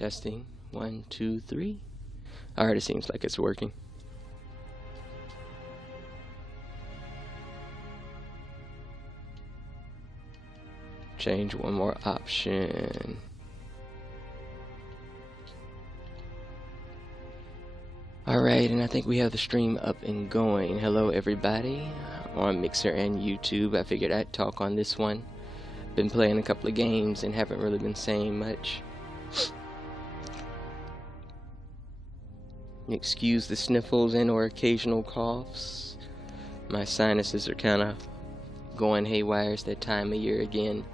Testing. 1, 2, 3. Alright, it seems like it's working. Change one more option. Alright, and I think we have the stream up and going. Hello everybody on Mixer and YouTube. I figured I'd talk on this one. Been playing a couple of games and haven't really been saying much. Excuse the sniffles and or occasional coughs. My sinuses are kind of going haywire. It's that time of year again.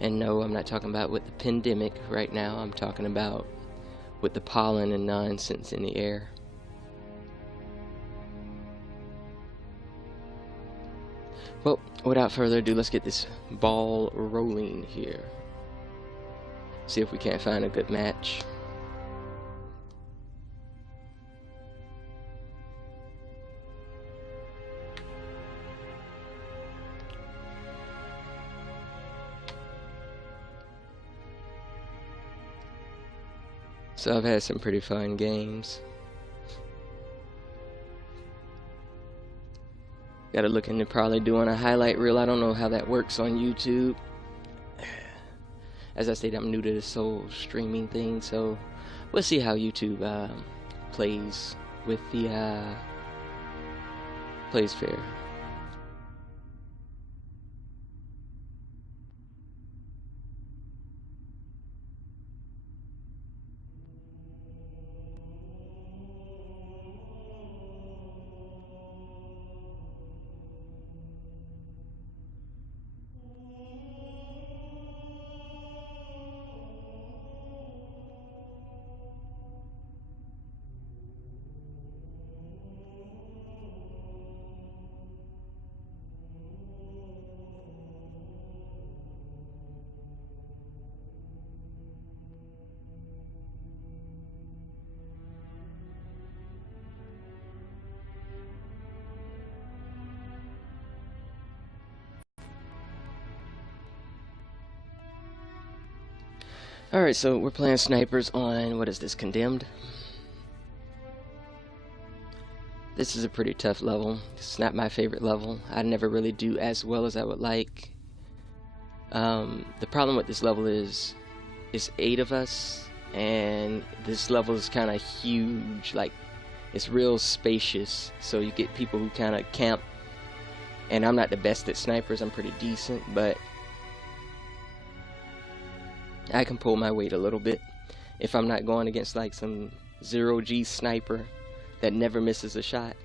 And no, I'm not talking about with the pandemic right now. I'm talking about with the pollen and nonsense in the air. Well, without further ado, let's get this ball rolling here. See if we can't find a good match. So I've had some pretty fun games. Gotta look into probably doing a highlight reel. I don't know how that works on YouTube. As I stated, I'm new to this whole streaming thing, so we'll see how YouTube plays with the plays fair. Alright, so we're playing snipers on, what is this, Condemned? This is a pretty tough level. It's not my favorite level. I never really do as well as I would like. The problem with this level is, it's 8 of us, and this level is kind of huge. Like, it's real spacious, so you get people who kind of camp. And I'm not the best at snipers, I'm pretty decent, but I can pull my weight a little bit if I'm not going against like some 0G sniper that never misses a shot.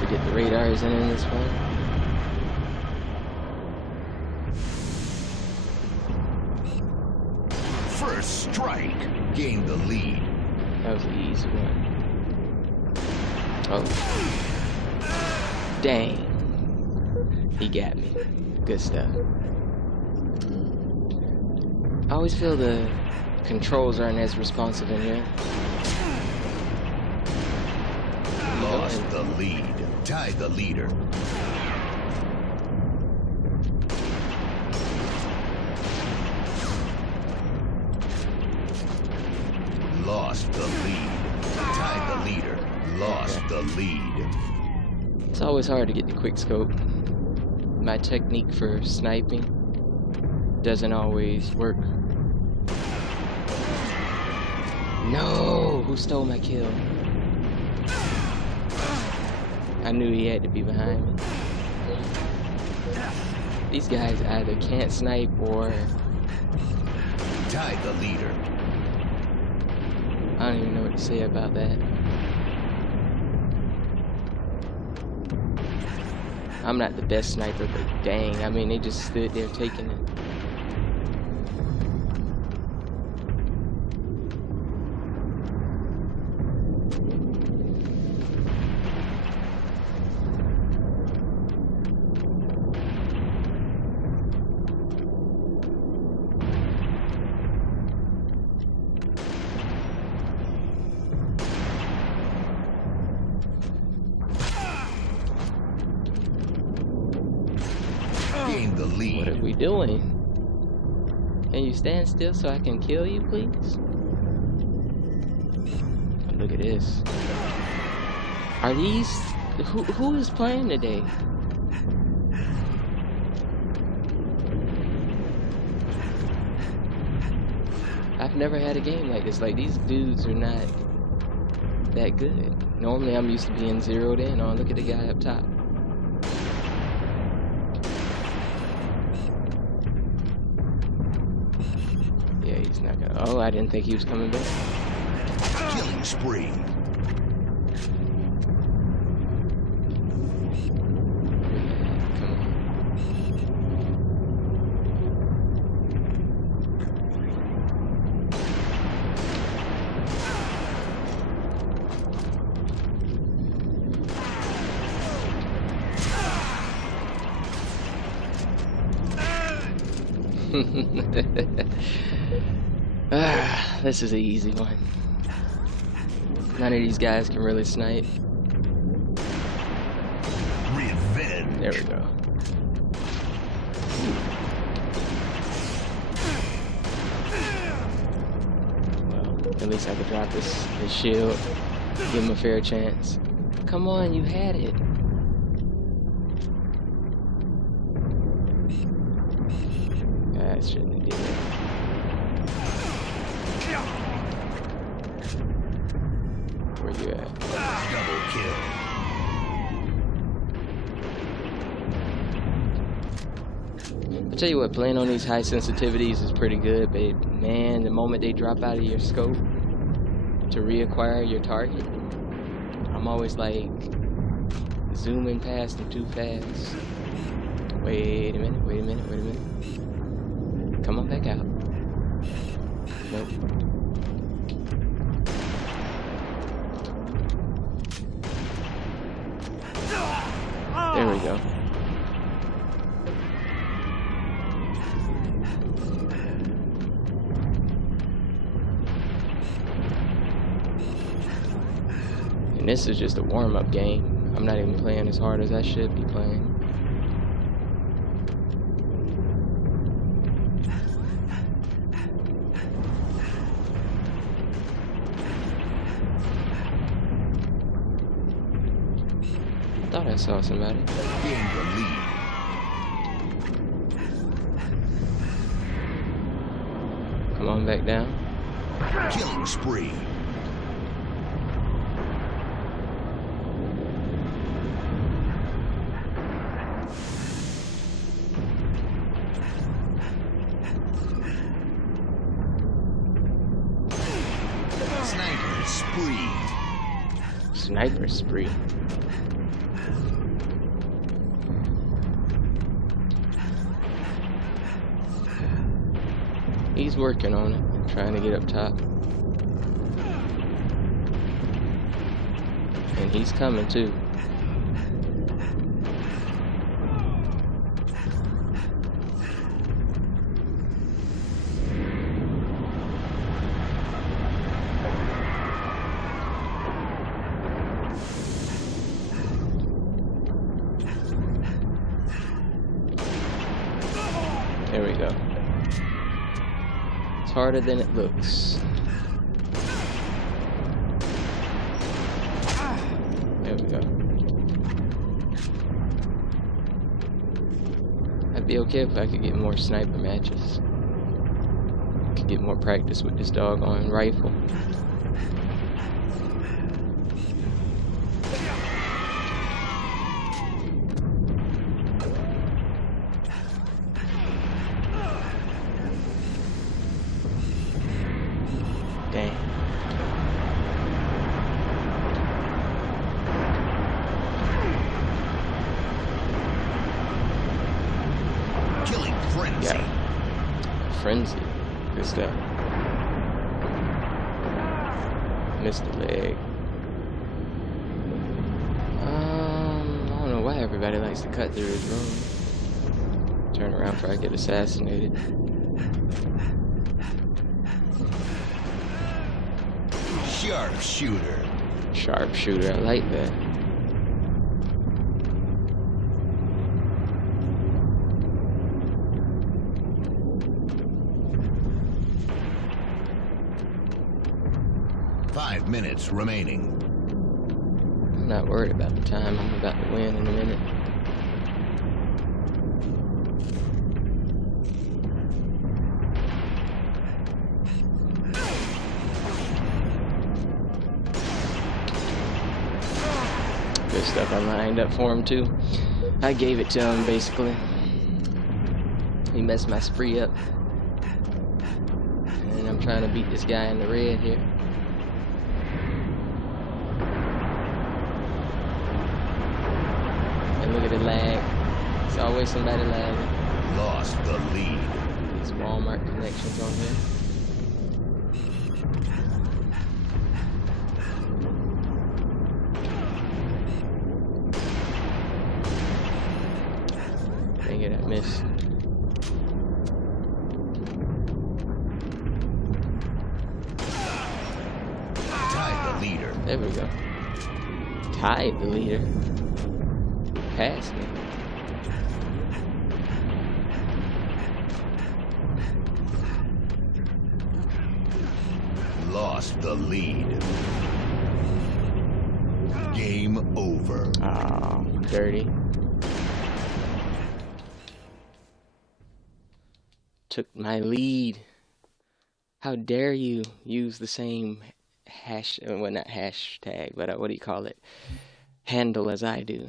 Forget the radar isn't in this one. First strike, gain the lead. That was an easy one. Oh. Dang. He got me. Good stuff. I always feel the controls aren't as responsive in here. Lost the lead. Tied the leader. Lost the lead. Tied the leader. Lost the lead. It's always hard to get the quick scope. My technique for sniping doesn't always work. No! Who stole my kill? I knew he had to be behind me. These guys either can't snipe or tied the leader. I don't even know what to say about that. I'm not the best sniper, but dang, I mean, they just stood there taking it. Gain the lead. What are we doing? Can you stand still so I can kill you, please? Oh, look at this. Are these... Who is playing today? I've never had a game like this. Like, these dudes are not that good. Normally, I'm used to being zeroed in on. Look at the guy up top. Yeah, he's not gonna... Oh, I didn't think he was coming back. Killing spree. Come on. This is an easy one. None of these guys can really snipe. Revenge. There we go. Well, at least I could drop this shield. Give him a fair chance. Come on, you had it. I shouldn't have did that. Where you at? Double kill. I tell you what, playing on these high sensitivities is pretty good, but man, the moment they drop out of your scope to reacquire your target, I'm always like zooming past them too fast. Wait a minute, wait a minute, wait a minute. Come on back out. Nope. There we go. And this is just a warm-up game. I'm not even playing as hard as I should be playing. I thought I saw somebody. Gain the lead. Come on back down. Killing spree. Sniper spree. Sniper spree. He's working on it, trying to get up top. And he's coming too. There we go. It's harder than it looks. There we go. I'd be okay if I could get more sniper matches. Could get more practice with this doggone rifle. Dang. frenzy. Good stuff. Missed the leg. I don't know why everybody likes to cut through his room. Turn around before I get assassinated. Sharpshooter. Sharpshooter, I like that. Five minutes remaining. I'm not worried about the time. I'm about to win in a minute. Good stuff. I lined up for him too. I gave it to him basically. He messed my spree up. And I'm trying to beat this guy in the red here. And look at the lag. It's always somebody lagging. Lost the lead. There's Walmart connections on here. Dang it, I missed. Tied the leader. There we go. Tied the leader. Passed me. Lost the lead. Game over. Ah, dirty. Took my lead. How dare you use the same hash, well, not hashtag, but what do you call it? Handle as I do.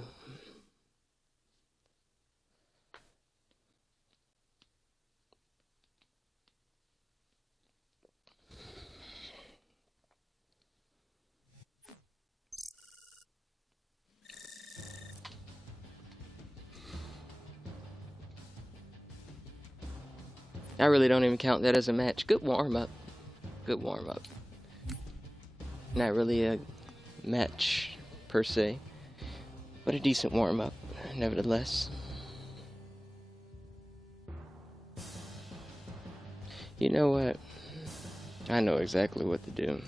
I really don't even count that as a match. Good warm-up. Good warm-up. Not really a match, per se. But a decent warm-up, nevertheless. You know what? I know exactly what to do.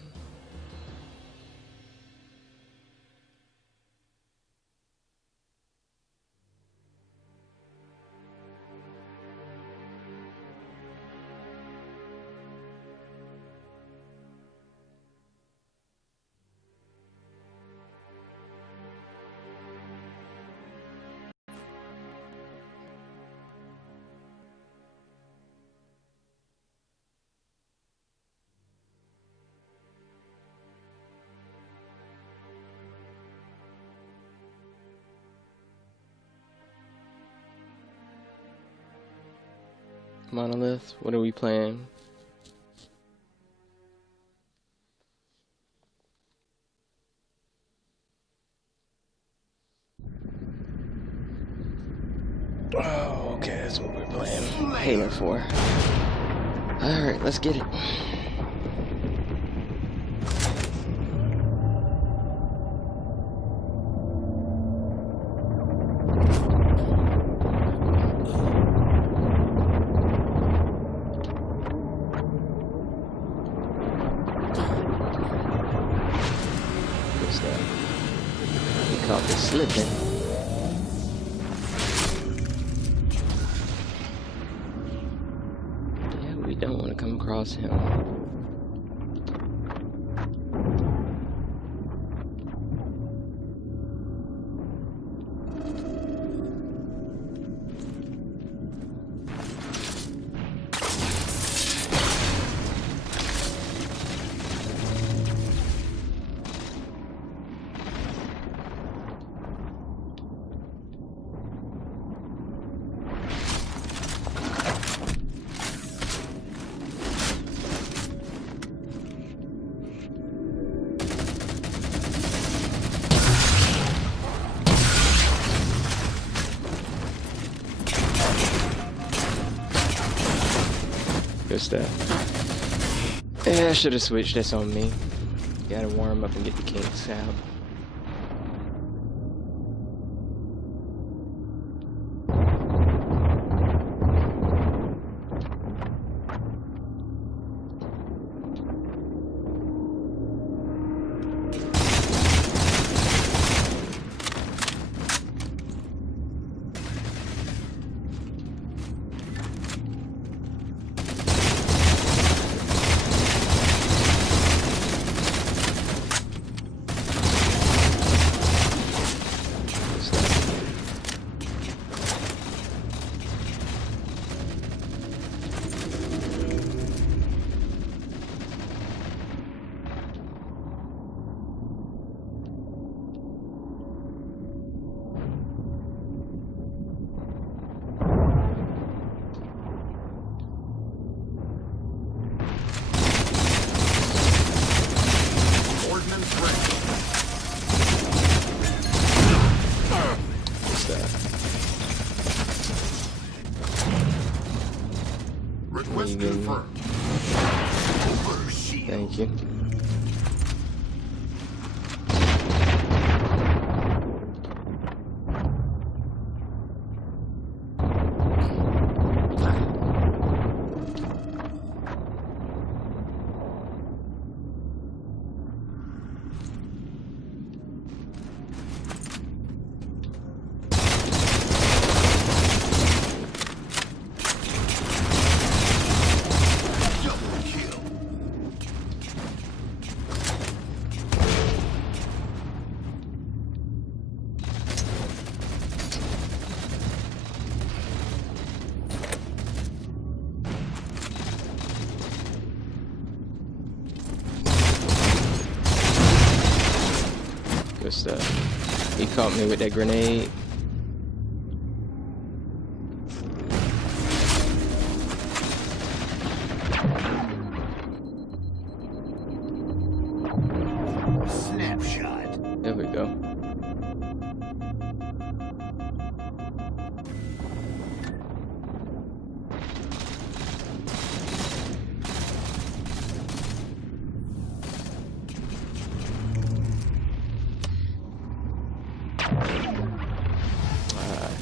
Monolith, what are we playing? Oh, okay, that's what we're playing. Halo 4. Alright, let's get it. He caught me slipping. Yeah, we don't want to come across him. Good stuff. Yeah, I should have switched. That's on me. Gotta warm up and get the kinks out. Request confirmed. Thank you. Good stuff. He caught me with that grenade. Snapshot. There we go.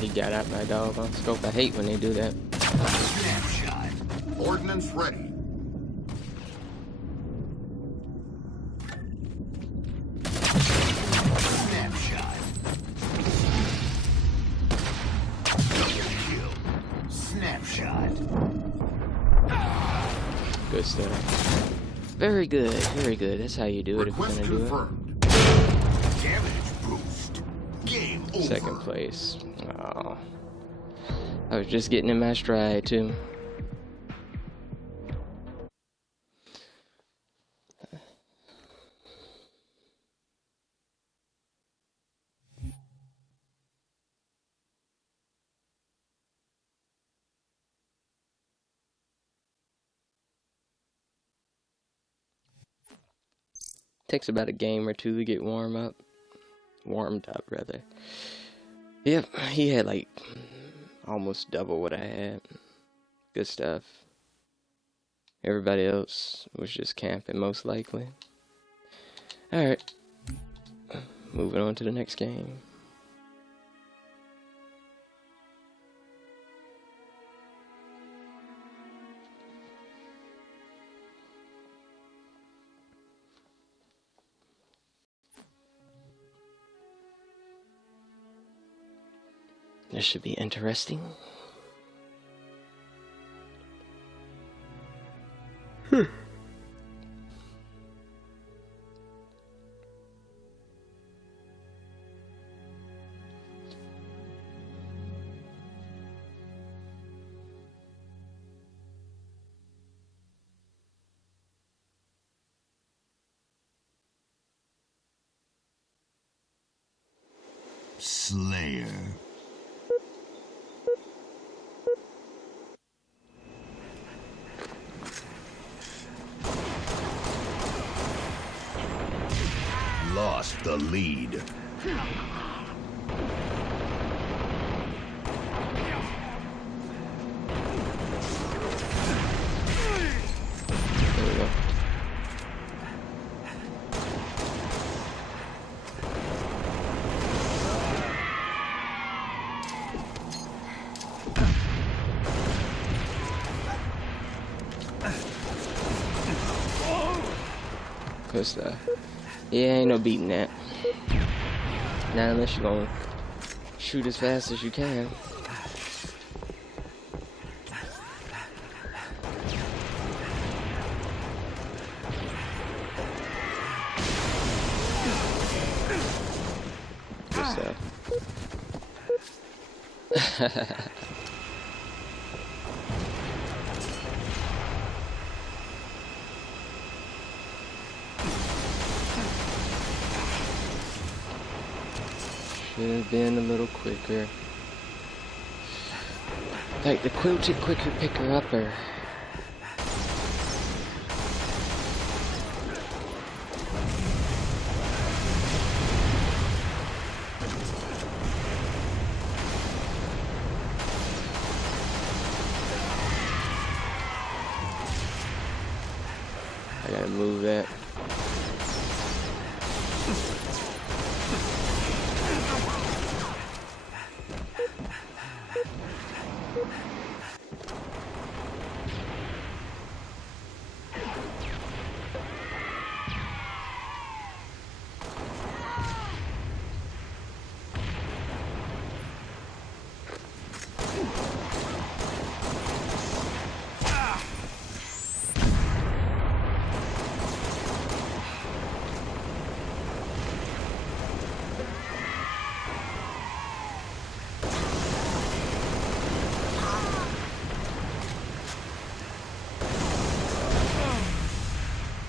He got out my dog on scope. I hate when they do that. Snapshot. Ordnance ready. Snapshot. Double kill. Snapshot. Good stuff. Very good. Very good. That's how you do it if you're Request gonna do confirmed. Damage boost. Game it. over. Second place. Oh. I was just getting in my stride too. Takes about a game or two to get warmed up rather. Yep, he had like almost double what I had. Good stuff. Everybody else was just camping most likely. Alright. Moving on to the next game. This should be interesting. Slayer. Lost the lead. Good stuff. Yeah, ain't no beating that. Not unless you're gonna shoot as fast as you can. Good stuff. Should have been a little quicker. Like the quilted quicker picker upper. I gotta move that.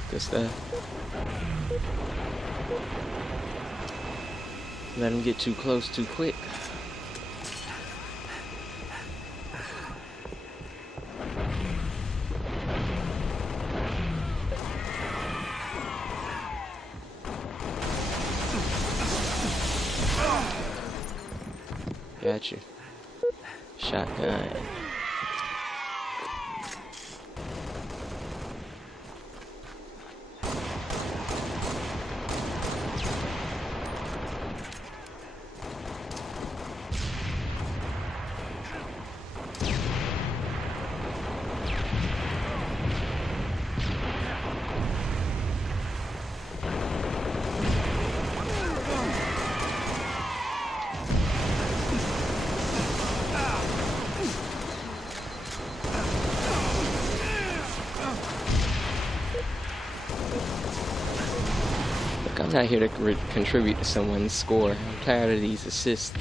Good stuff. Let him get too close too quick. Got you. Shotgun. I'm not here to contribute to someone's score. I'm tired of these assists. I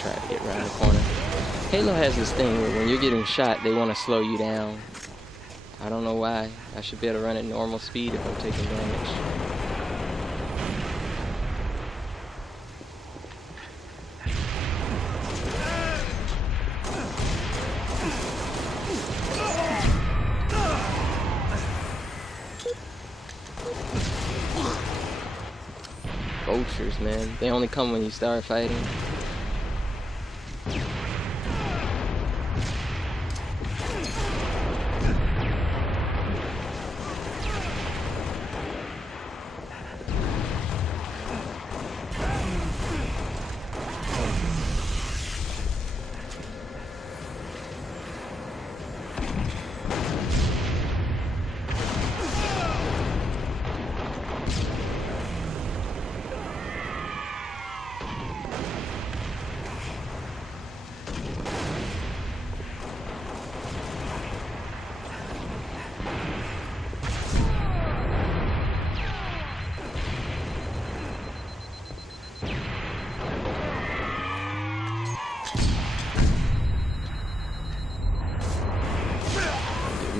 tried to get around the corner. Halo has this thing where when you're getting shot, they want to slow you down. I don't know why. I should be able to run at normal speed if I'm taking damage. Vultures, man. They only come when you start fighting.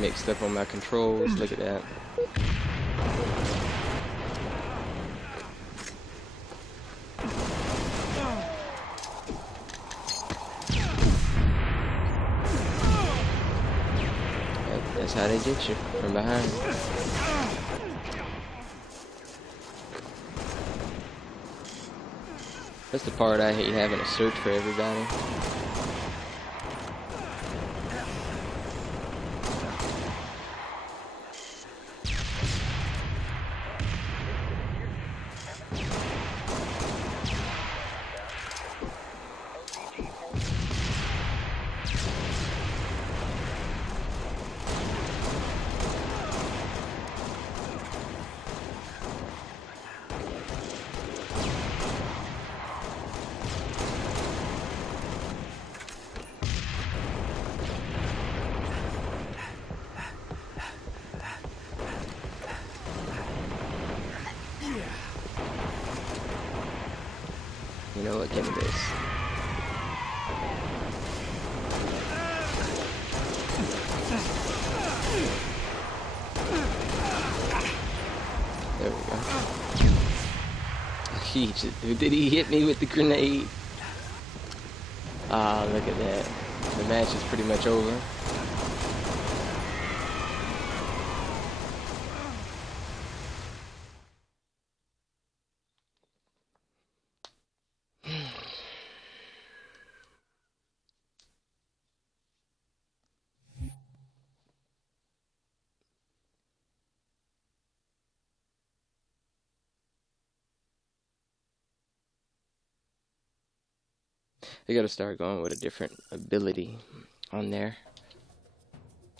Mixed up on my controls. Look at that. That's how they get you, from behind. That's the part I hate, having to search for everybody. You know what? Give me this. There we go. Did he hit me with the grenade? Ah, look at that. The match is pretty much over. I gotta start going with a different ability on there.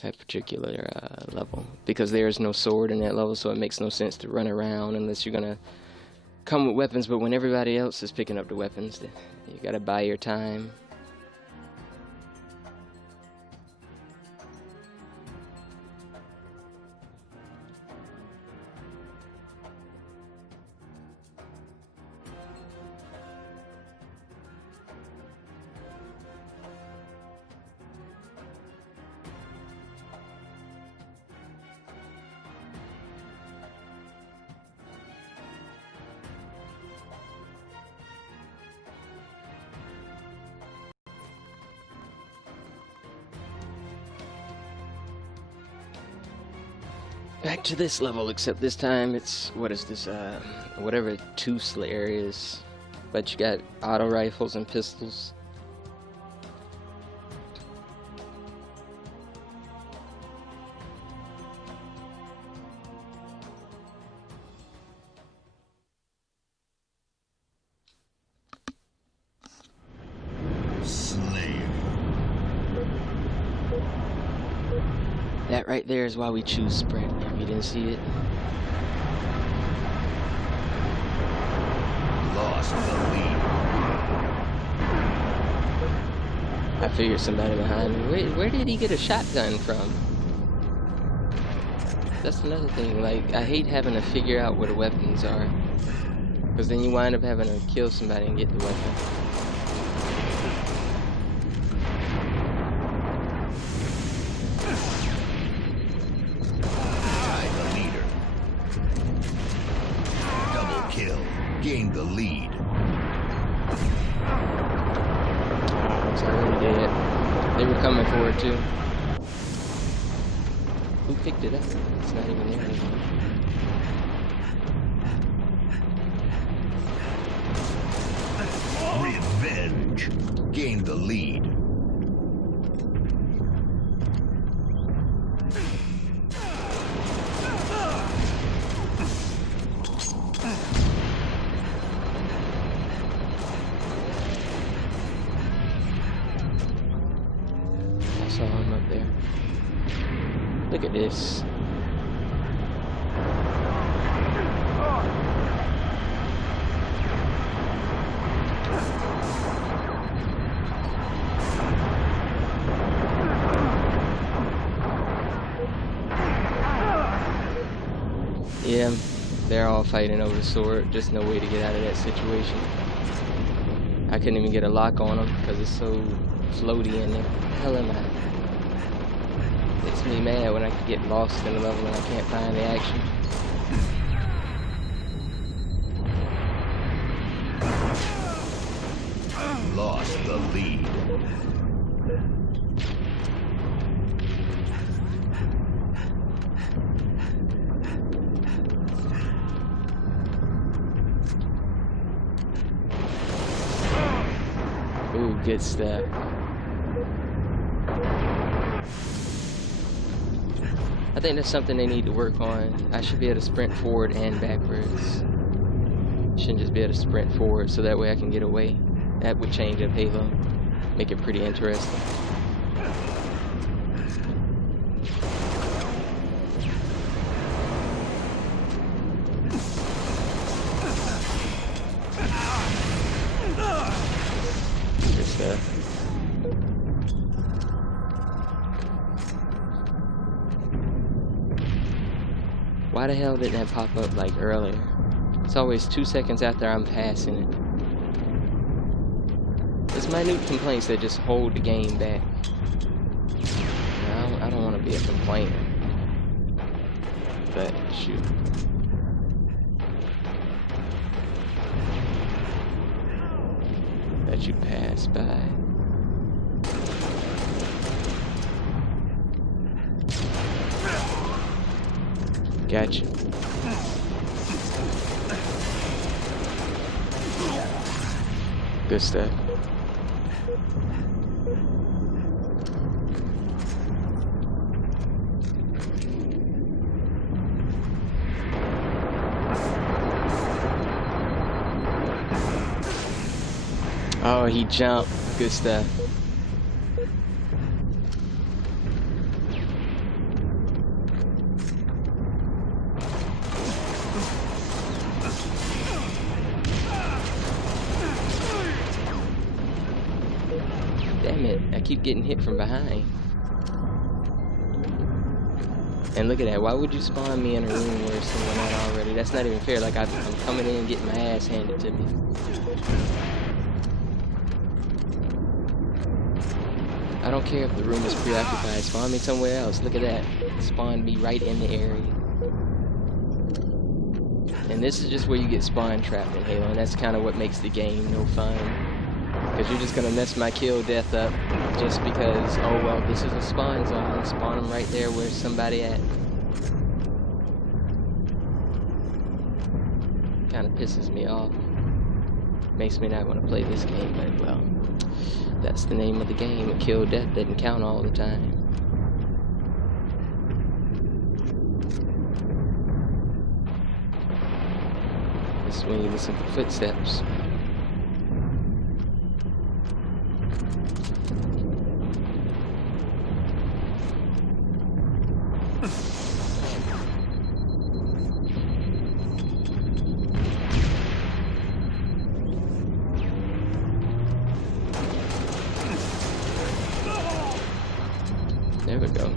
That particular level. Because there is no sword in that level, so it makes no sense to run around unless you're gonna come with weapons. But when everybody else is picking up the weapons, you gotta buy your time. Back to this level, except this time it's, what is this, whatever Two Slayer is. But you got auto rifles and pistols. That right there is why we choose sprint. If you didn't see it. Lost the lead. I figured somebody behind me. Where did he get a shotgun from? That's another thing. Like, I hate having to figure out where the weapons are. Because then you wind up having to kill somebody and get the weapon. Gained the lead. It's already dead. They were coming for it too. Who picked it up? It's not even there anymore. Revenge. Gained the lead. Saw him up there. Look at this. Yeah, they're all fighting over the sword. Just no way to get out of that situation. I couldn't even get a lock on them because it's so floaty in there. Hell am I? Makes me mad when I get lost in a level and I can't find the action. Lost the lead. Ooh, good stuff. I think that's something they need to work on. I should be able to sprint forward and backwards. Shouldn't just be able to sprint forward so that way I can get away. That would change up Halo. Make it pretty interesting. Good stuff. Why the hell didn't that pop up like earlier? It's always 2 seconds after I'm passing it. minute complaints that just hold the game back. I don't want to be a complainer. But shoot. Let you pass by. Gotcha. Good stuff. Oh, he jumped. Good stuff. Damn it, I keep getting hit from behind. And look at that, why would you spawn me in a room where someone not already? That's not even fair, like I'm coming in and getting my ass handed to me. I don't care if the room is preoccupied, spawn me somewhere else, look at that. Spawn me right in the area. And this is just where you get spawn trapped in Halo, and that's kind of what makes the game no fun. Because you're just going to mess my kill death up just because, oh well, this is a spawn zone. Spawn them right there where somebody at. Kind of pisses me off. Makes me not want to play this game, but well, that's the name of the game. A kill death doesn't count all the time. This is when you listen for footsteps. There we go.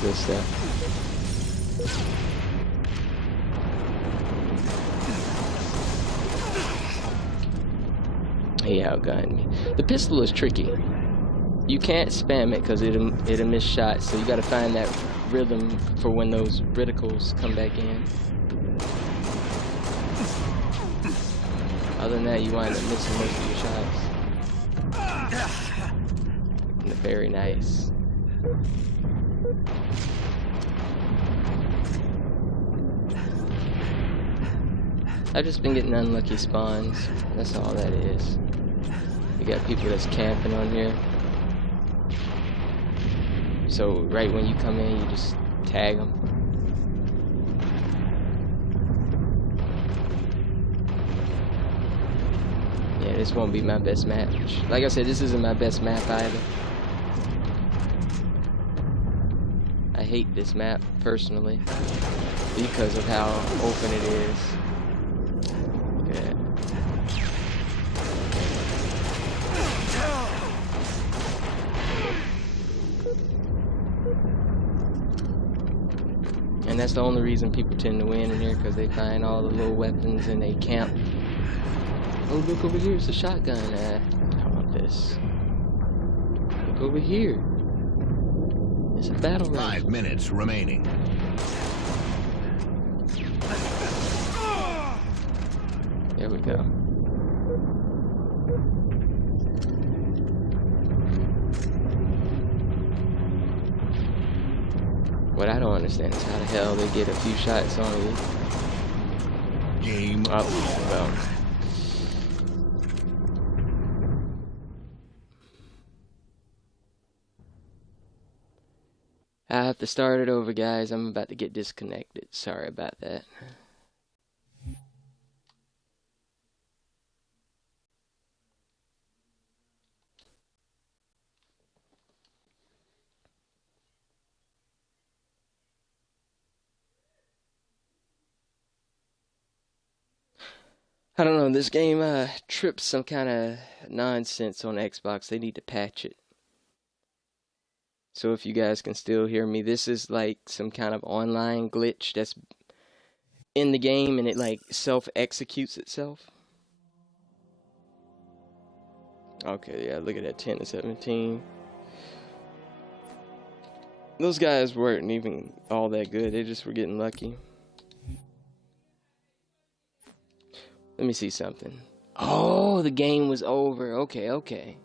Good stuff. He outgunned me. The pistol is tricky. You can't spam it because it'll miss shots, so you gotta find that rhythm for when those reticles come back in. Other than that, you wind up missing most of your shots. And very nice. I've just been getting unlucky spawns. That's all that is. You got people that's camping on here. So right when you come in, you just tag them. Yeah, this won't be my best match. Like I said, this isn't my best map either. I hate this map personally because of how open it is. Yeah. And that's the only reason people tend to win in here, because they find all the little weapons and they camp. Oh, look over here, it's a shotgun. I don't want this. Look over here. It's a battle rifle. 5 minutes remaining. There we go. What I don't understand is how the hell they get a few shots on you. Game. Oh, well. I have to start it over, guys. I'm about to get disconnected. Sorry about that. I don't know, this game trips some kind of nonsense on Xbox. They need to patch it. So if you guys can still hear me, this is like some kind of online glitch that's in the game and it like self-executes itself. Okay, yeah, look at that, 10 to 17. Those guys weren't even all that good. They just were getting lucky. Let me see something. Oh, the game was over. Okay, okay.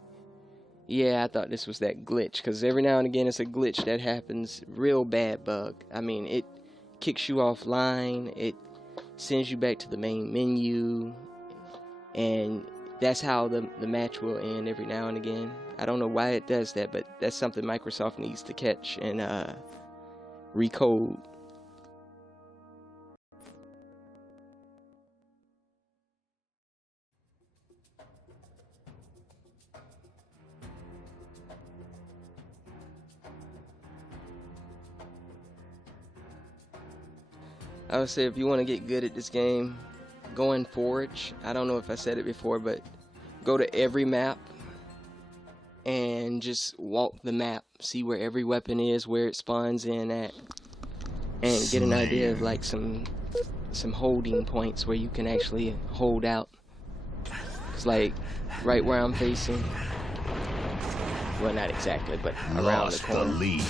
Yeah, I thought this was that glitch, because every now and again it's a glitch that happens. Real bad bug. I mean, it kicks you offline. It sends you back to the main menu. And that's how the match will end every now and again. I don't know why it does that, but that's something Microsoft needs to catch and recode. I would say if you want to get good at this game, go and forage. I don't know if I said it before, but go to every map and just walk the map. See where every weapon is, where it spawns in at, and get an idea of like some holding points where you can actually hold out. It's like right where I'm facing. Well, not exactly, but around the corner. The lead.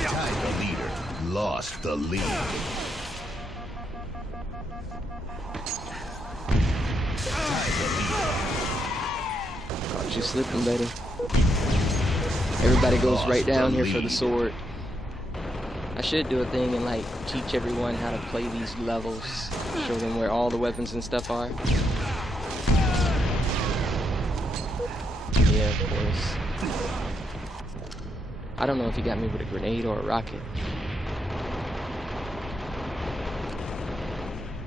Tied the leader. Lost the lead. Tied the leader. Caught you slipping, buddy. Everybody goes right down here for the sword. I should do a thing and like teach everyone how to play these levels. Show them where all the weapons and stuff are. Yeah, of course. I don't know if he got me with a grenade or a rocket.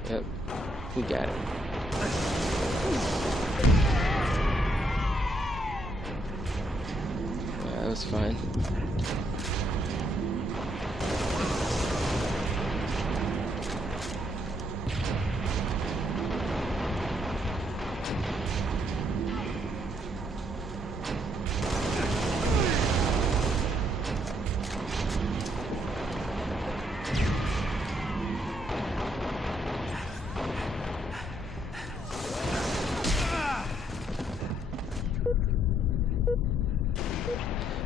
Yep, we got it. Yeah, that was fun.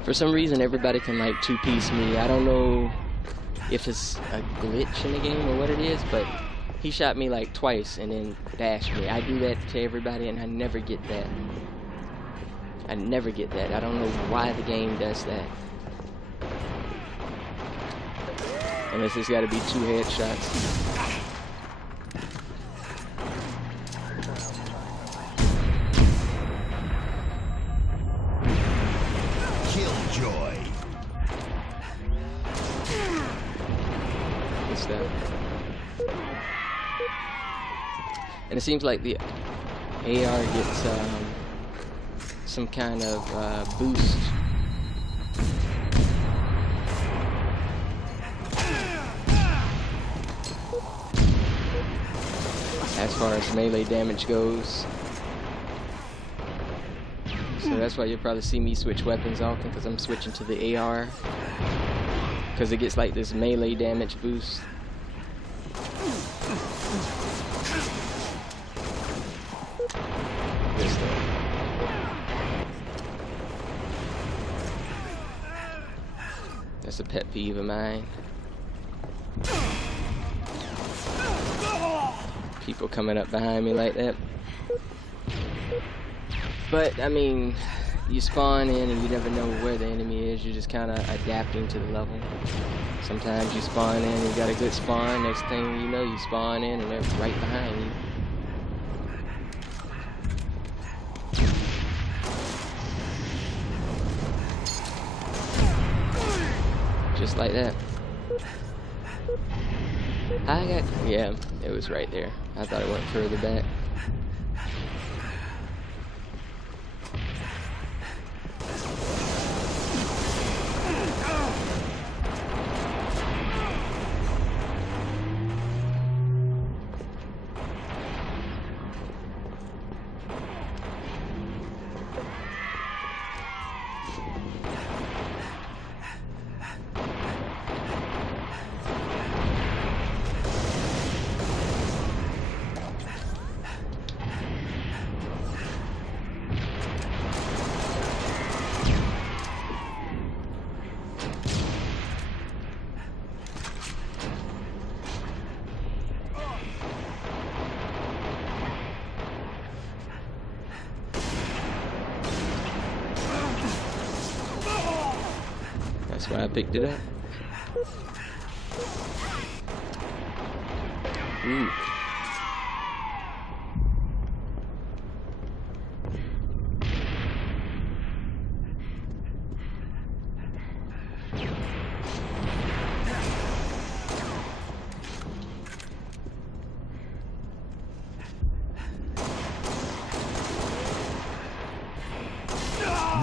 For some reason, everybody can like two-piece me. I don't know if it's a glitch in the game or what it is, but he shot me like twice and then bashed me. I do that to everybody and I never get that. I never get that. I don't know why the game does that. Unless it's got to be 2 headshots. And it seems like the AR gets some kind of boost. As far as melee damage goes. So that's why you'll probably see me switch weapons often, because I'm switching to the AR. Because it gets like this melee damage boost. That's a pet peeve of mine. People coming up behind me like that. But, I mean, you spawn in and you never know where the enemy is. You're just kind of adapting to the level. Sometimes you spawn in and you got a good spawn. Next thing you know, you spawn in and they're right behind you. Just like that. Yeah, it was right there. I thought it went further back. That's why I picked it up. Ooh.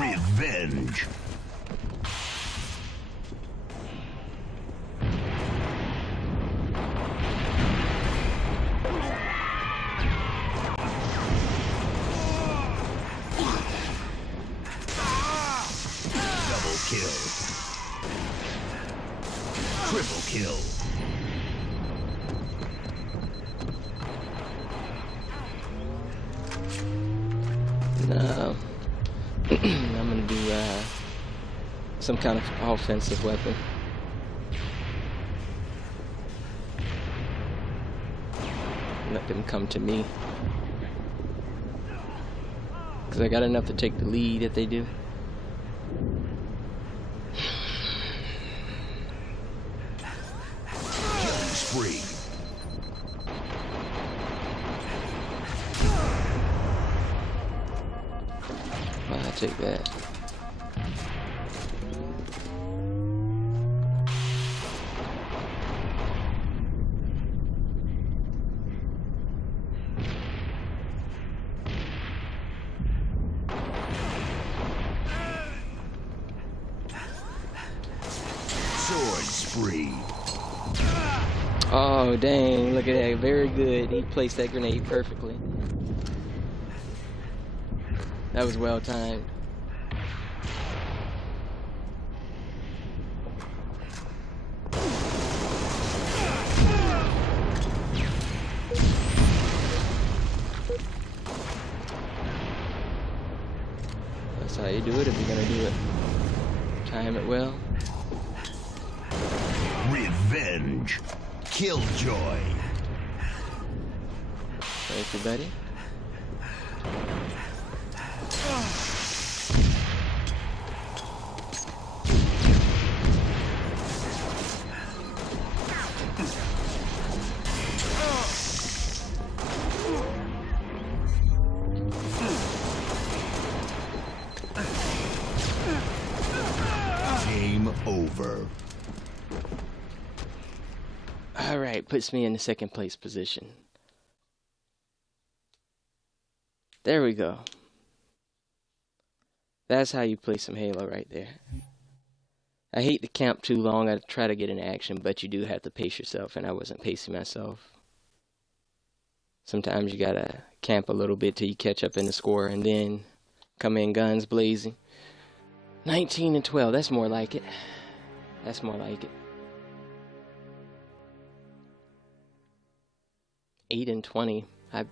Revenge. Double kill. Triple kill. No. I'm gonna do some kind of offensive weapon. Let them come to me. Because I got enough to take the lead if they do. Killing spree. I'll take that. Sword spree. Oh, dang. Look at that. Very good. He placed that grenade perfectly. That was well timed. That's how you do it if you're gonna do it. Time it well. Revenge. Killjoy. Thank you, buddy. Game over. Alright, puts me in the second place position. There we go. That's how you play some Halo right there. I hate to camp too long. I try to get in action, but you do have to pace yourself, and I wasn't pacing myself. Sometimes you gotta camp a little bit till you catch up in the score, and then come in guns blazing. 19 and 12, that's more like it. That's more like it. 8 and 20, I'd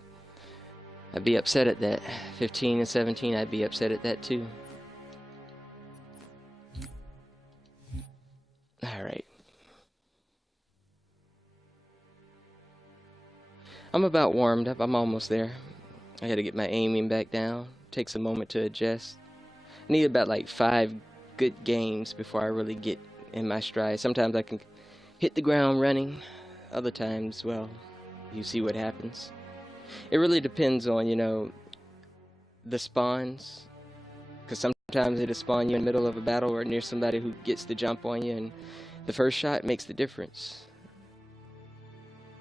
be upset at that. 15 and 17, I'd be upset at that too. Alright. I'm about warmed up. I'm almost there. I gotta get my aiming back down. Takes a moment to adjust. I need about like 5 good games before I really get in my stride. Sometimes I can hit the ground running. Other times, well, you see what happens. It really depends on, you know, the spawns. Because sometimes it'll spawn you in the middle of a battle or near somebody who gets the jump on you, and the first shot makes the difference.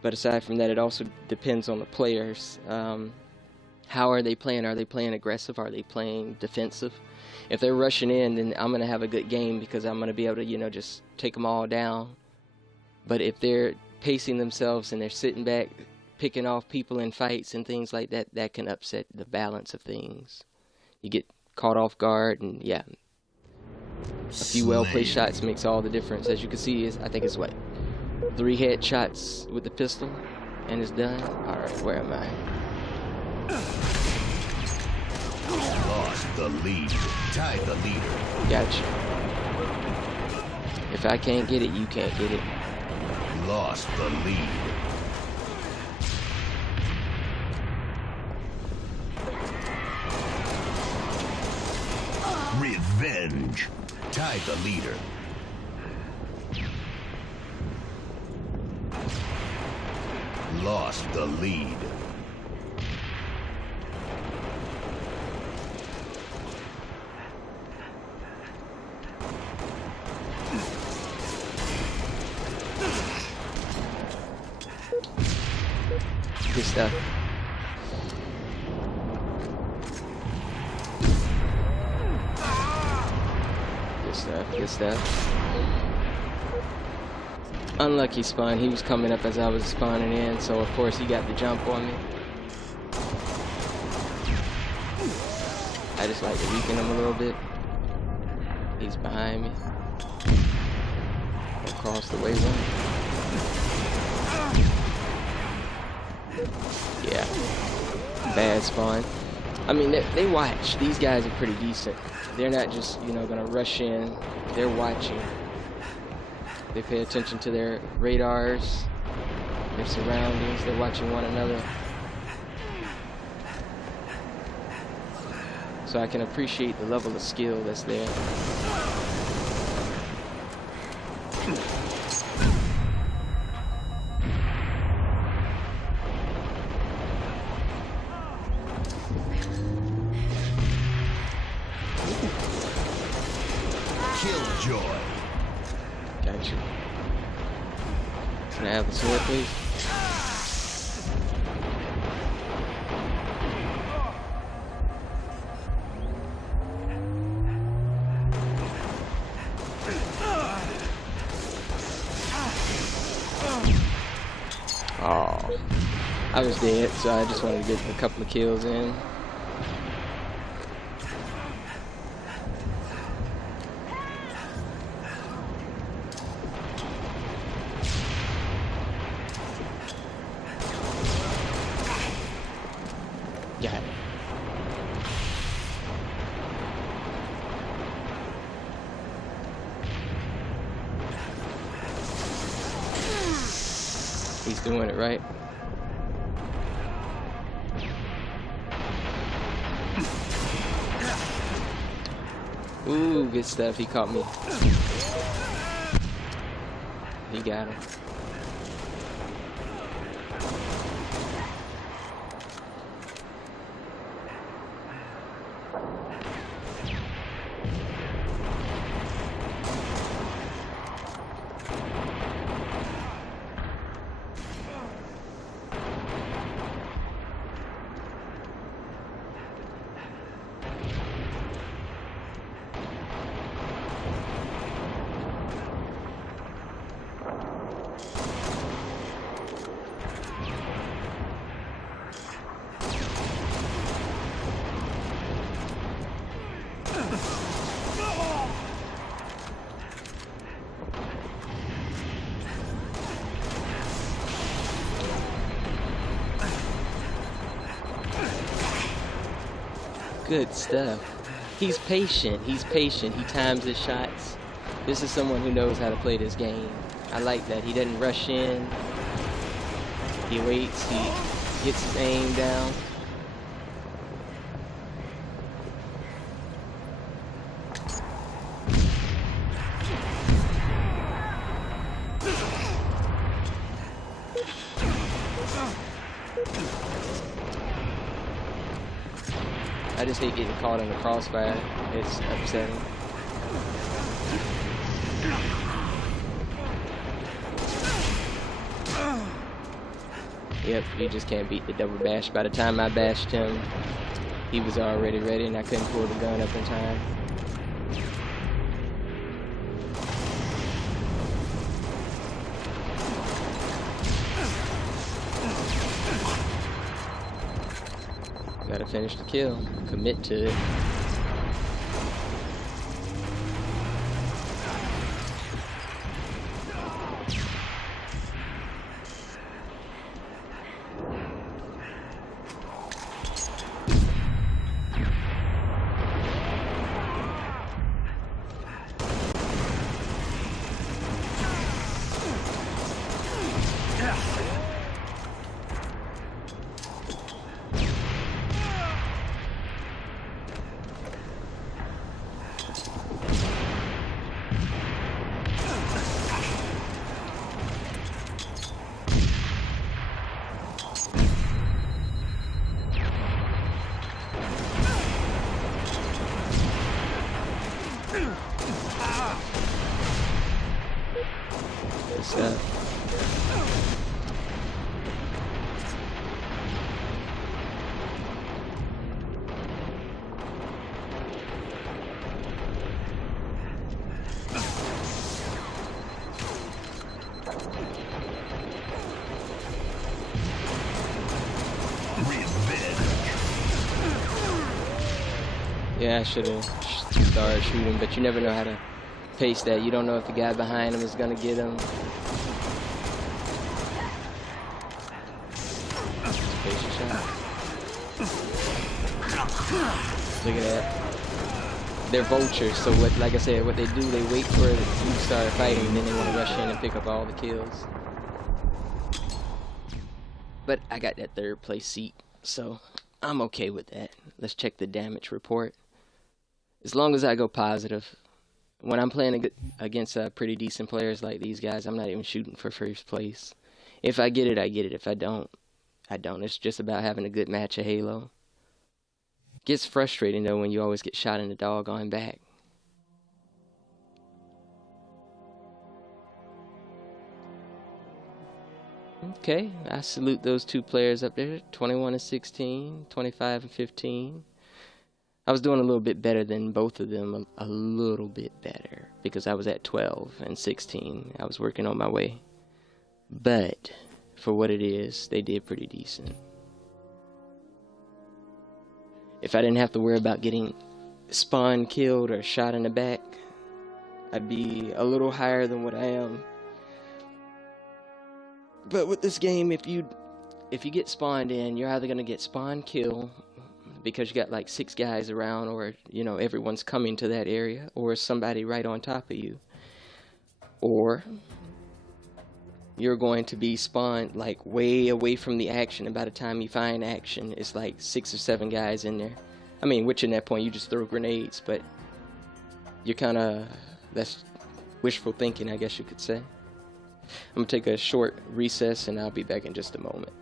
But aside from that, it also depends on the players. How are they playing? Are they playing aggressive? Are they playing defensive? If they're rushing in, then I'm going to have a good game because I'm going to be able to, you know, just take them all down. But if they're pacing themselves and they're sitting back, picking off people in fights and things like that, that can upset the balance of things. You get caught off guard, and yeah, a few well-placed shots makes all the difference. As you can see, I think it's what, 3 headshots with the pistol, and it's done. All right, where am I? Lost the lead. Tied the leader. Gotcha. If I can't get it, you can't get it. Lost the lead. Revenge. Tied the leader. lost the lead. Good stuff. Good stuff, good stuff. Unlucky spawn. He was coming up as I was spawning in, so of course he got the jump on me. I just like to weaken him a little bit. He's behind me. Across the way one. Yeah. Bad spawn. I mean, they watch. These guys are pretty decent. They're not just, you know, gonna rush in. They're watching. They pay attention to their radars, their surroundings. They're watching one another. So I can appreciate the level of skill that's there. Killjoy. Gotcha. Can I have the sword, please? Oh, I was dead, so I just wanted to get a couple of kills in. Got it. He's doing it right. Ooh, good stuff. He caught me. He got him. Good stuff. He's patient. He's patient. He times his shots. This is someone who knows how to play this game. I like that. He doesn't rush in. He waits. He gets his aim down. I just hate getting caught in the crossfire. It's upsetting. Yep, you just can't beat the double bash. By the time I bashed him, he was already ready and I couldn't pull the gun up in time. Gotta finish the kill. Commit to it. Good stuff. Yeah, I should have started shooting, but you never know how to pace that. You don't know if the guy behind him is gonna get him. Pace your shot. Look at that. They're vultures, so what? Like I said, what they do, they wait for you to start fighting, and then they want to rush in and pick up all the kills. But I got that third place seat, so I'm okay with that. Let's check the damage report. As long as I go positive, when I'm playing against pretty decent players like these guys, I'm not even shooting for first place. If I get it, I get it. If I don't, I don't. It's just about having a good match of Halo. Gets frustrating though when you always get shot in the doggone back. Okay, I salute those two players up there, 21 and 16, 25 and 15. I was doing a little bit better than both of them, a little bit better, because I was at 12 and 16. I was working on my way. But for what it is, they did pretty decent. If I didn't have to worry about getting spawn killed or shot in the back, I'd be a little higher than what I am. But with this game, if you get spawned in, you're either gonna get spawn kill because you got like 6 guys around, or you know everyone's coming to that area, or somebody right on top of you, or you're going to be spawned like way away from the action, and by the time you find action, it's like 6 or 7 guys in there. I mean, which in that point you just throw grenades, but you're kinda, that's wishful thinking, I guess you could say. I'm gonna take a short recess and I'll be back in just a moment.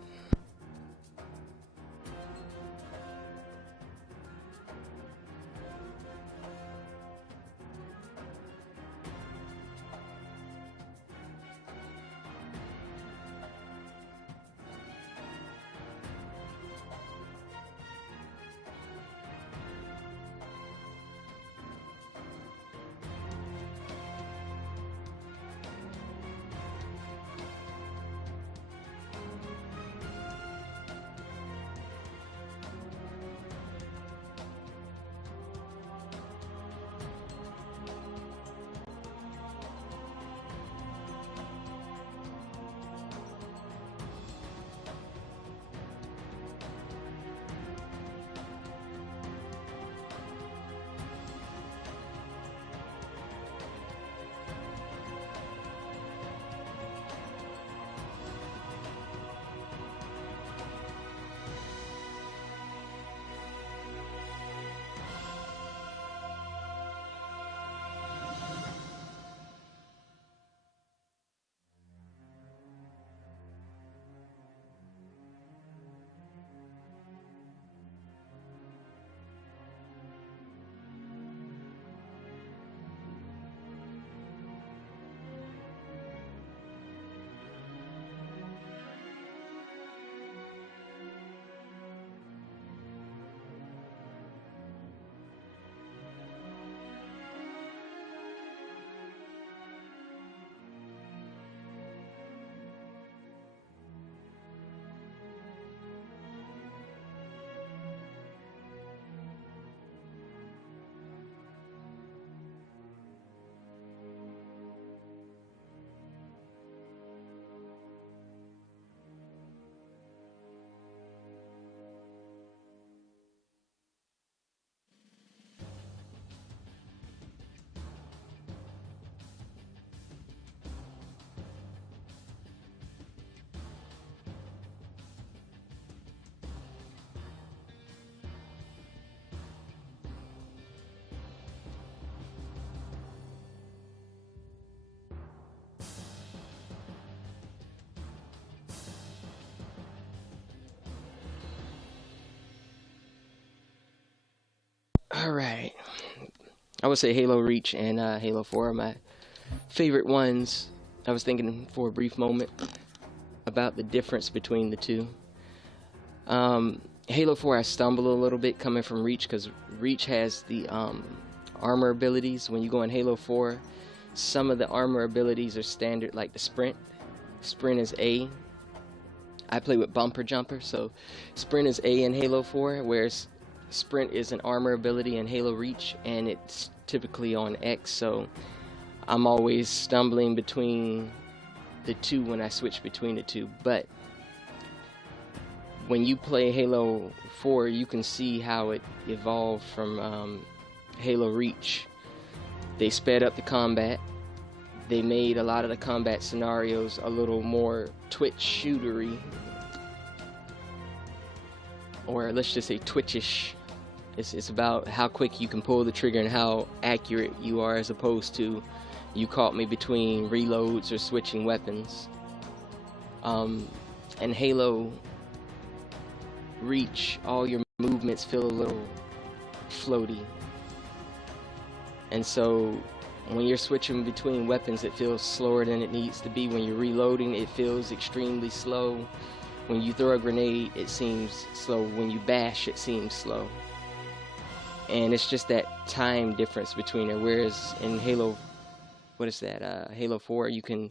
Alright, I would say Halo Reach and Halo 4 are my favorite ones, I was thinking for a brief moment about the difference between the two. Halo 4, I stumble a little bit coming from Reach, because Reach has the armor abilities. When you go in Halo 4, some of the armor abilities are standard, like the sprint. Sprint is A. I play with bumper jumper, so sprint is A in Halo 4, whereas sprint is an armor ability in Halo Reach, and it's typically on X, so I'm always stumbling between the two when I switch between the two. But when you play Halo 4, you can see how it evolved from Halo Reach. They sped up the combat. They made a lot of the combat scenarios a little more twitch shootery, or let's just say twitchish. It's about how quick you can pull the trigger and how accurate you are, as opposed to you caught me between reloads or switching weapons. And Halo Reach, all your movements feel a little floaty, and so when you're switching between weapons, it feels slower than it needs to be. When you're reloading, it feels extremely slow. When you throw a grenade, it seems slow. When you bash, it seems slow. And it's just that time difference between it. Whereas in Halo, Halo 4, you can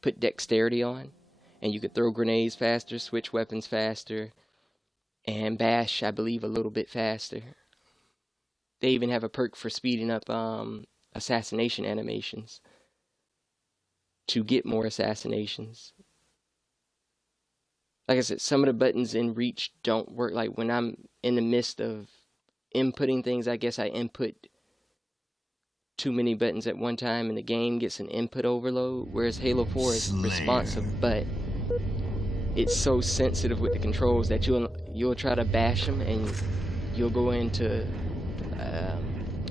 put dexterity on, and you can throw grenades faster, switch weapons faster, and bash, I believe, a little bit faster. They even have a perk for speeding up assassination animations to get more assassinations. Like I said, some of the buttons in Reach don't work. Like when I'm in the midst of inputting things, I guess I input too many buttons at one time and the game gets an input overload, whereas Halo 4 is responsive, but it's so sensitive with the controls that you'll try to bash them and you'll go into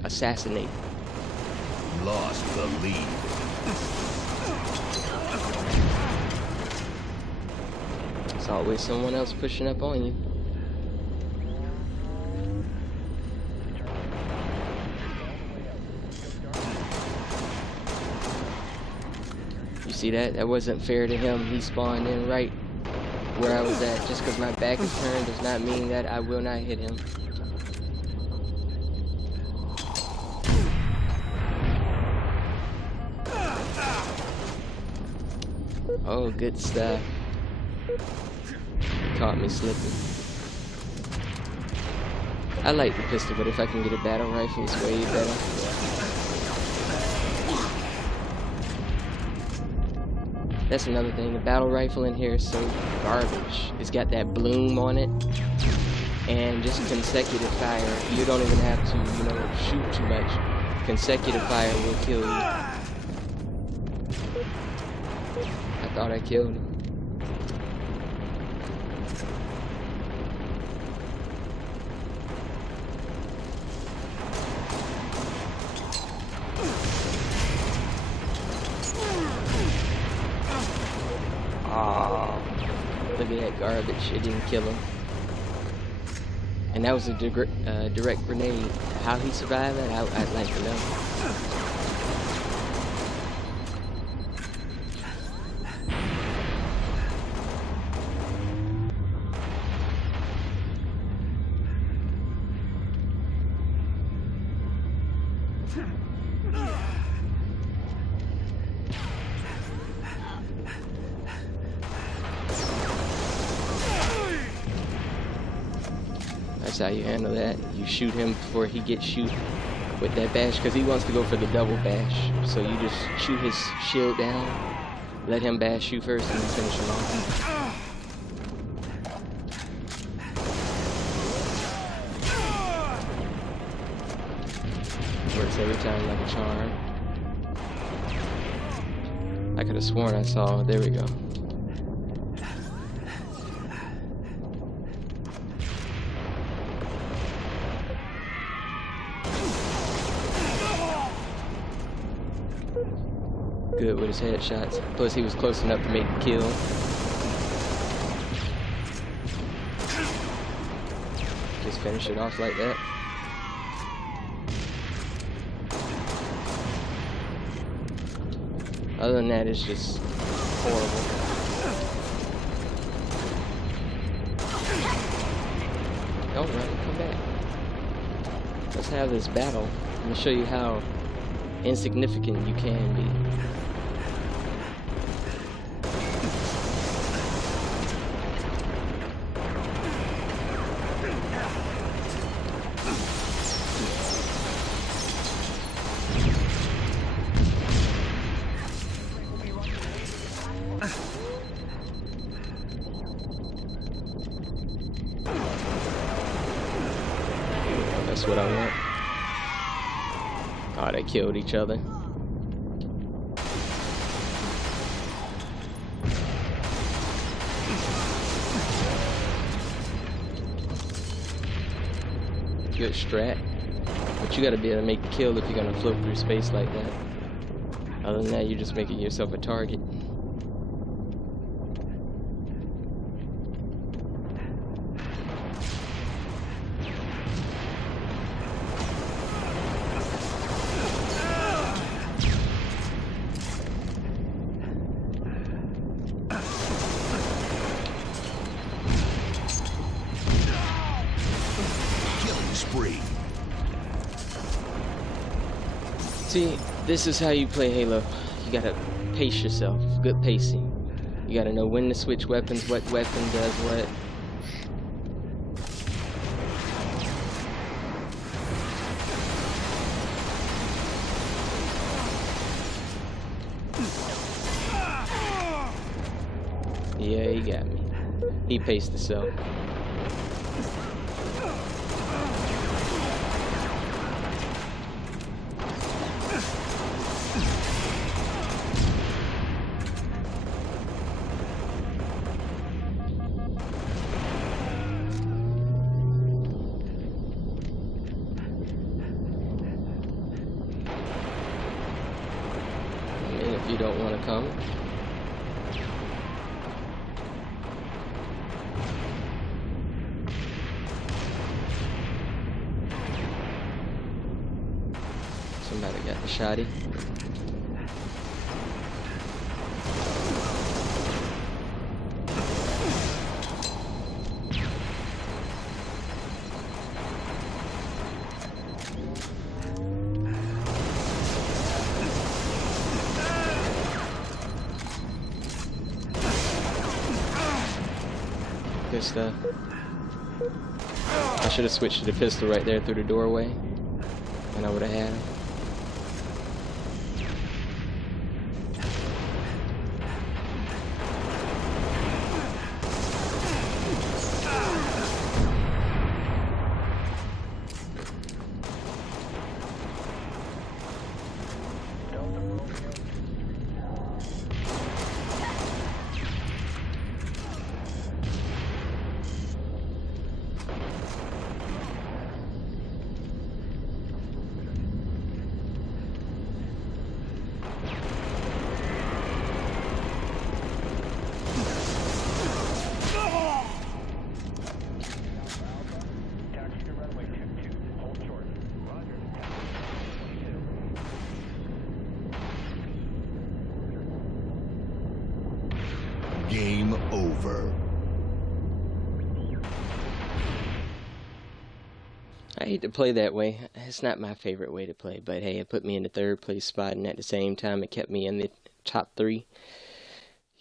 assassinate. Lost the lead. There's always someone else pushing up on you. You see that? That wasn't fair to him. He spawned in right where I was at. Just because my back is turned does not mean that I will not hit him. Oh, good stuff. Caught me slipping. I like the pistol, but if I can get a battle rifle, it's way better. That's another thing. The battle rifle in here is so garbage. It's got that bloom on it, and just consecutive fire. You don't even have to, shoot too much. Consecutive fire will kill you. I thought I killed him. Oh, look at that garbage. It didn't kill him. And that was a direct grenade. How he survived that, I'd like to know. That's how you handle that. You shoot him before he gets shoot with that bash, because he wants to go for the double bash. So you just shoot his shield down, let him bash you first, and then finish him off. Works every time like a charm. I could have sworn I saw. There we go. Good with his headshots. Plus, he was close enough to make the kill. Just finish it off like that. Other than that, it's just horrible. Oh, right, come back. Let's have this battle. I'm gonna show you how insignificant you can be. That's what I want. Oh, they killed each other. Good strat. But you gotta be able to make the kill if you're gonna float through space like that. Other than that, you're just making yourself a target. Spree. See, this is how you play Halo. You gotta pace yourself. Good pacing. You gotta know when to switch weapons, what weapon does what. Yeah, he got me. He paced himself. If you don't want to come. Somebody got the shotty. Good stuff. I should have switched to the pistol right there through the doorway, and I would have had him. Game over. I hate to play that way. It's not my favorite way to play, but hey, it put me in the third place spot, and at the same time, it kept me in the top 3. You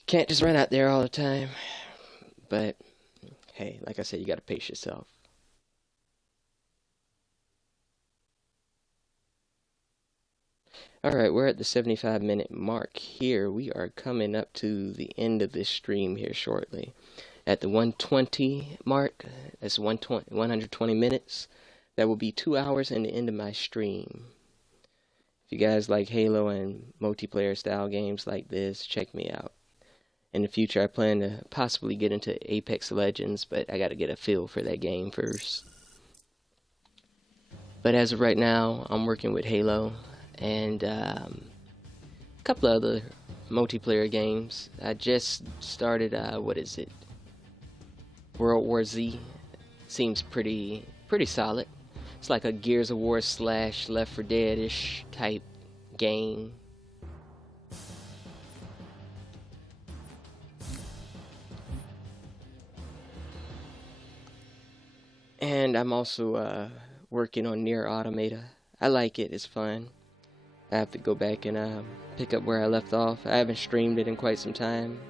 can't just run out there all the time. But hey, like I said, you gotta pace yourself. Alright, we're at the 75-minute mark here. We are coming up to the end of this stream here shortly. At the 120 mark, that's 120 minutes. That will be 2 hours and the end of my stream. If you guys like Halo and multiplayer style games like this, check me out. In the future, I plan to possibly get into Apex Legends, but I gotta get a feel for that game first. But as of right now, I'm working with Halo and a couple of other multiplayer games. I just started, what is it? World War Z. Seems pretty solid. It's like a Gears of War / Left 4 Dead-ish type game. And I'm also working on Near Automata. I like it, it's fun. I have to go back and pick up where I left off. I haven't streamed it in quite some time.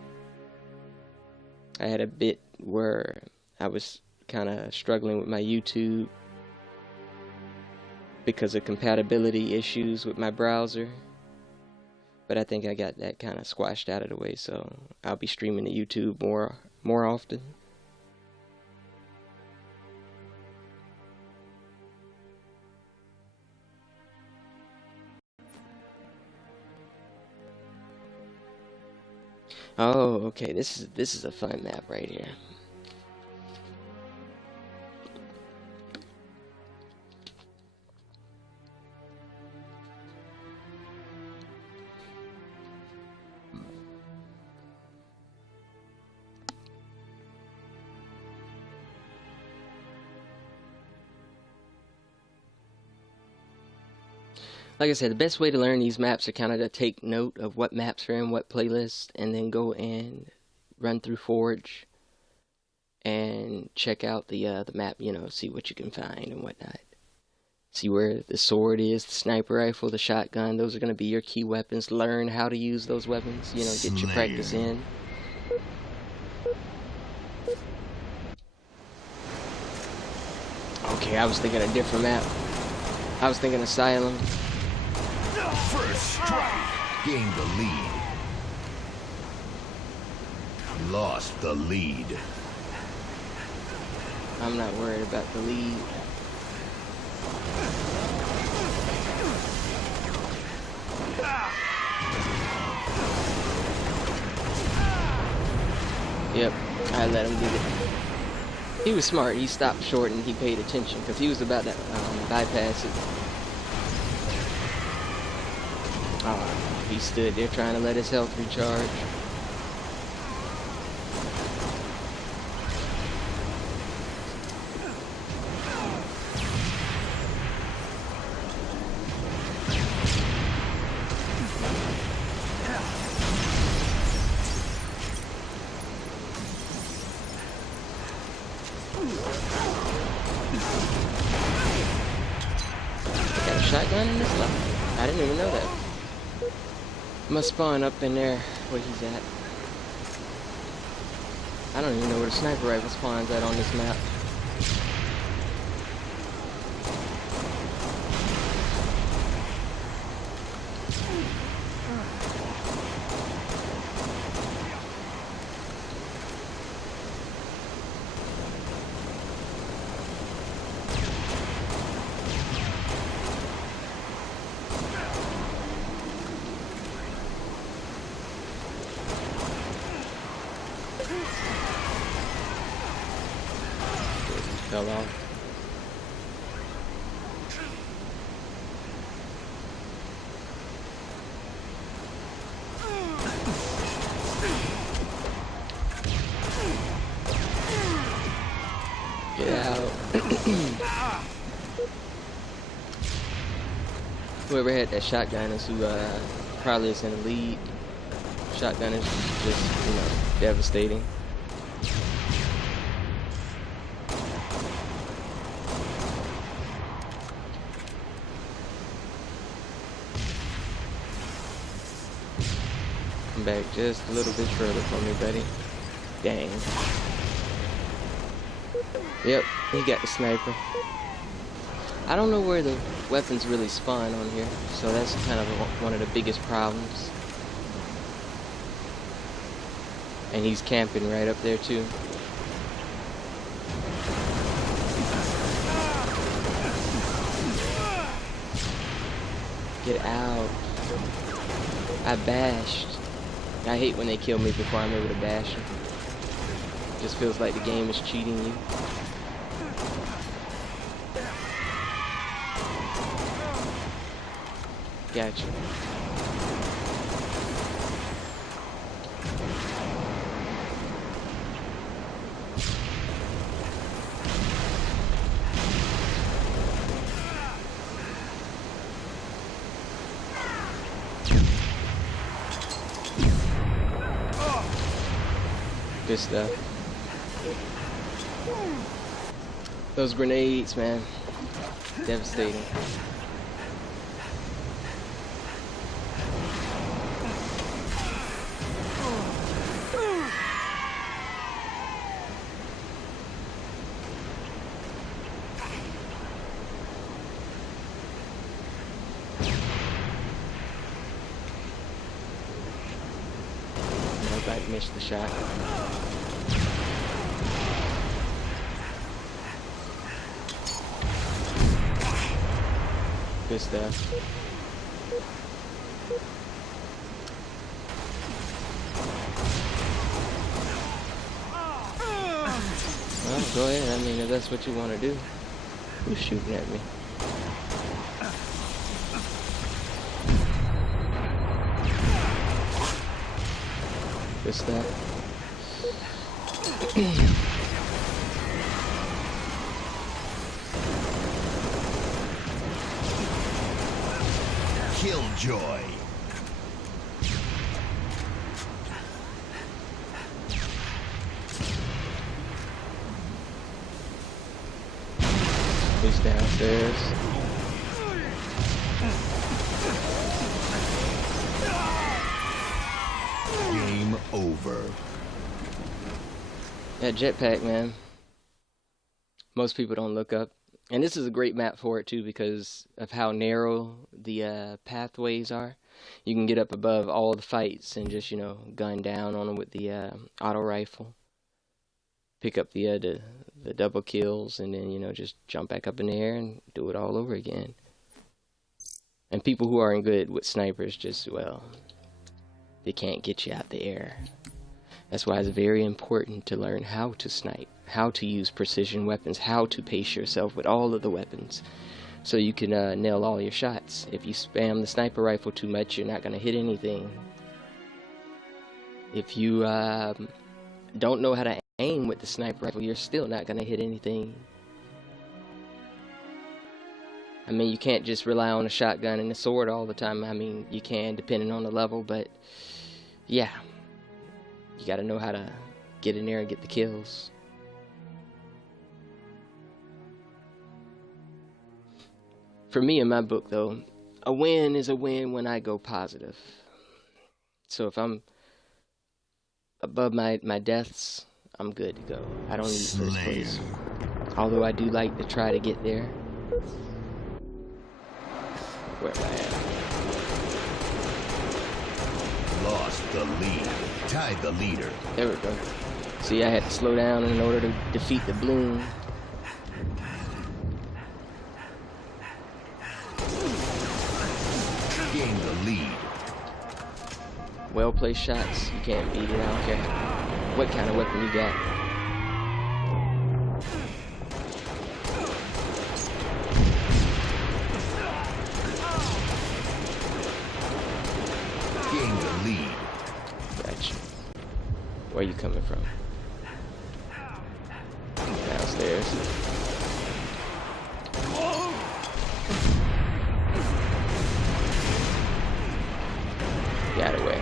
I had a bit where I was kind of struggling with my YouTube because of compatibility issues with my browser. But I think I got that kind of squashed out of the way, so I'll be streaming to YouTube more often. Oh, okay. This is a fun map right here. Like I said, the best way to learn these maps are kind of to take note of what maps are in what playlist, and then go and run through Forge and check out the map, you know, see what you can find and whatnot. See where the sword is, the sniper rifle, the shotgun. Those are going to be your key weapons. Learn how to use those weapons, you know, get your practice in. Okay, I was thinking a different map. I was thinking Asylum. First strike. Gained the lead. Lost the lead. I'm not worried about the lead. Yep, I let him do it. He was smart. He stopped short and he paid attention because he was about to bypass it. Oh, he stood there trying to let his health recharge. Got a shotgun in this level? I didn't even know that. Must spawn up in there where he's at. I don't even know where the sniper rifle spawns at on this map. Fell off. Get out. Whoever had that shotgun is who probably is in the lead. Shotgun is just, you know, devastating. Come back just a little bit further from me, buddy. Dang. Yep, he got the sniper. I don't know where the weapons really spawn on here, so that's kind of one of the biggest problems. And he's camping right up there too. Get out. I bashed. I hate when they kill me before I'm able to bash them. Just feels like the game is cheating you. Gotcha. Good stuff. Those grenades, man. Devastating. Nobody missed the shot. Good stuff. Well, go ahead. I mean, if that's what you want to do. Who's shooting at me? Good stuff. Killjoy. He's downstairs. Game over. That jetpack, man. Most people don't look up. And this is a great map for it too because of how narrow the pathways are. You can get up above all the fights and just, you know, gun down on them with the auto rifle. Pick up the double kills and then, you know, just jump back up in the air and do it all over again. And people who aren't good with snipers just, well, they can't get you out the air. That's why it's very important to learn how to snipe, how to use precision weapons, how to pace yourself with all of the weapons so you can nail all your shots. If you spam the sniper rifle too much, you're not going to hit anything. If you don't know how to aim with the sniper rifle, you're still not going to hit anything. I mean, you can't just rely on a shotgun and a sword all the time. I mean, you can depending on the level, but yeah. You gotta know how to get in there and get the kills. For me, in my book, though, a win is a win when I go positive. So if I'm above my deaths, I'm good to go. I don't need first place. Although I do like to try to get there. Where am I at? Lost the lead. Tied the leader. There we go. See, I had to slow down in order to defeat the bloom. Gain the lead. Well-placed shots. You can't beat it. I don't care what kind of weapon you got. Gain the lead. Gotcha. Where are you coming from? Downstairs. Got away.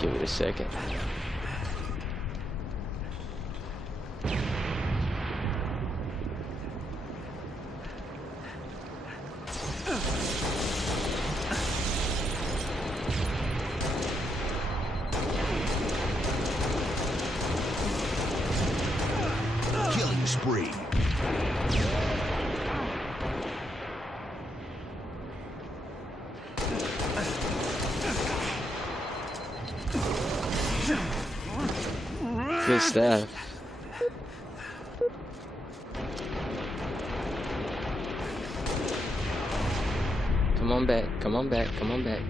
Give it a second. Killing spree. Good stuff. Come on back, come on back, come on back.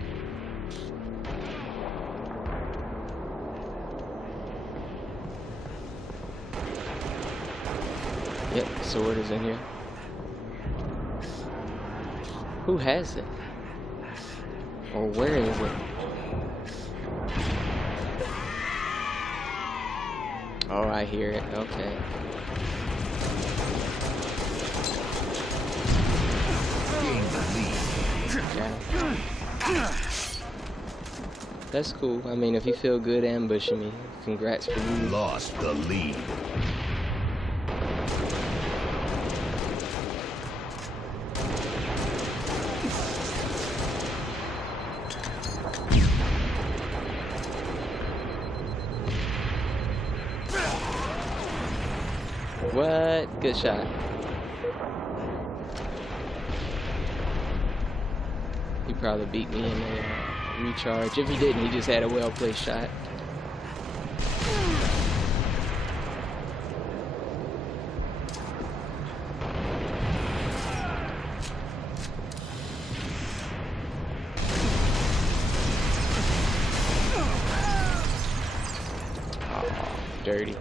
Yep, sword is in here. Who has it? Or where is it? Oh, I hear it. Okay. That's cool. I mean, if you feel good ambushing me, congrats for you. Lost the lead. What? Good shot. He probably beat me in the recharge. If he didn't, he just had a well-placed shot. Oh, dirty.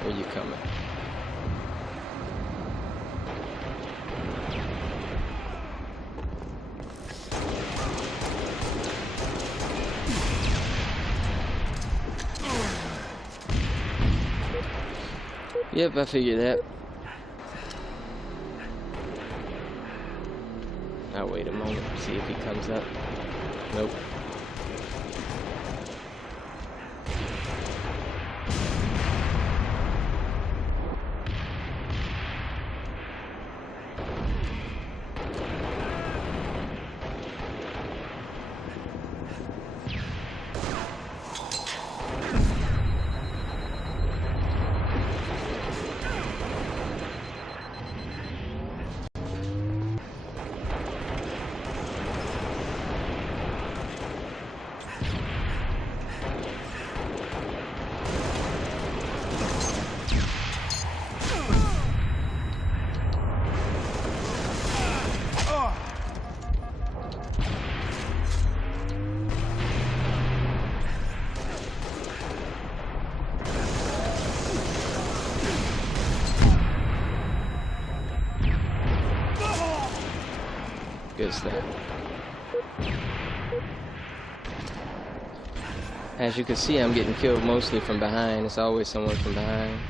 Where you coming? Yep, I figured that. I'll wait a moment, see if he comes up. Nope. Good stuff. As you can see, I'm getting killed mostly from behind. It's always someone from behind.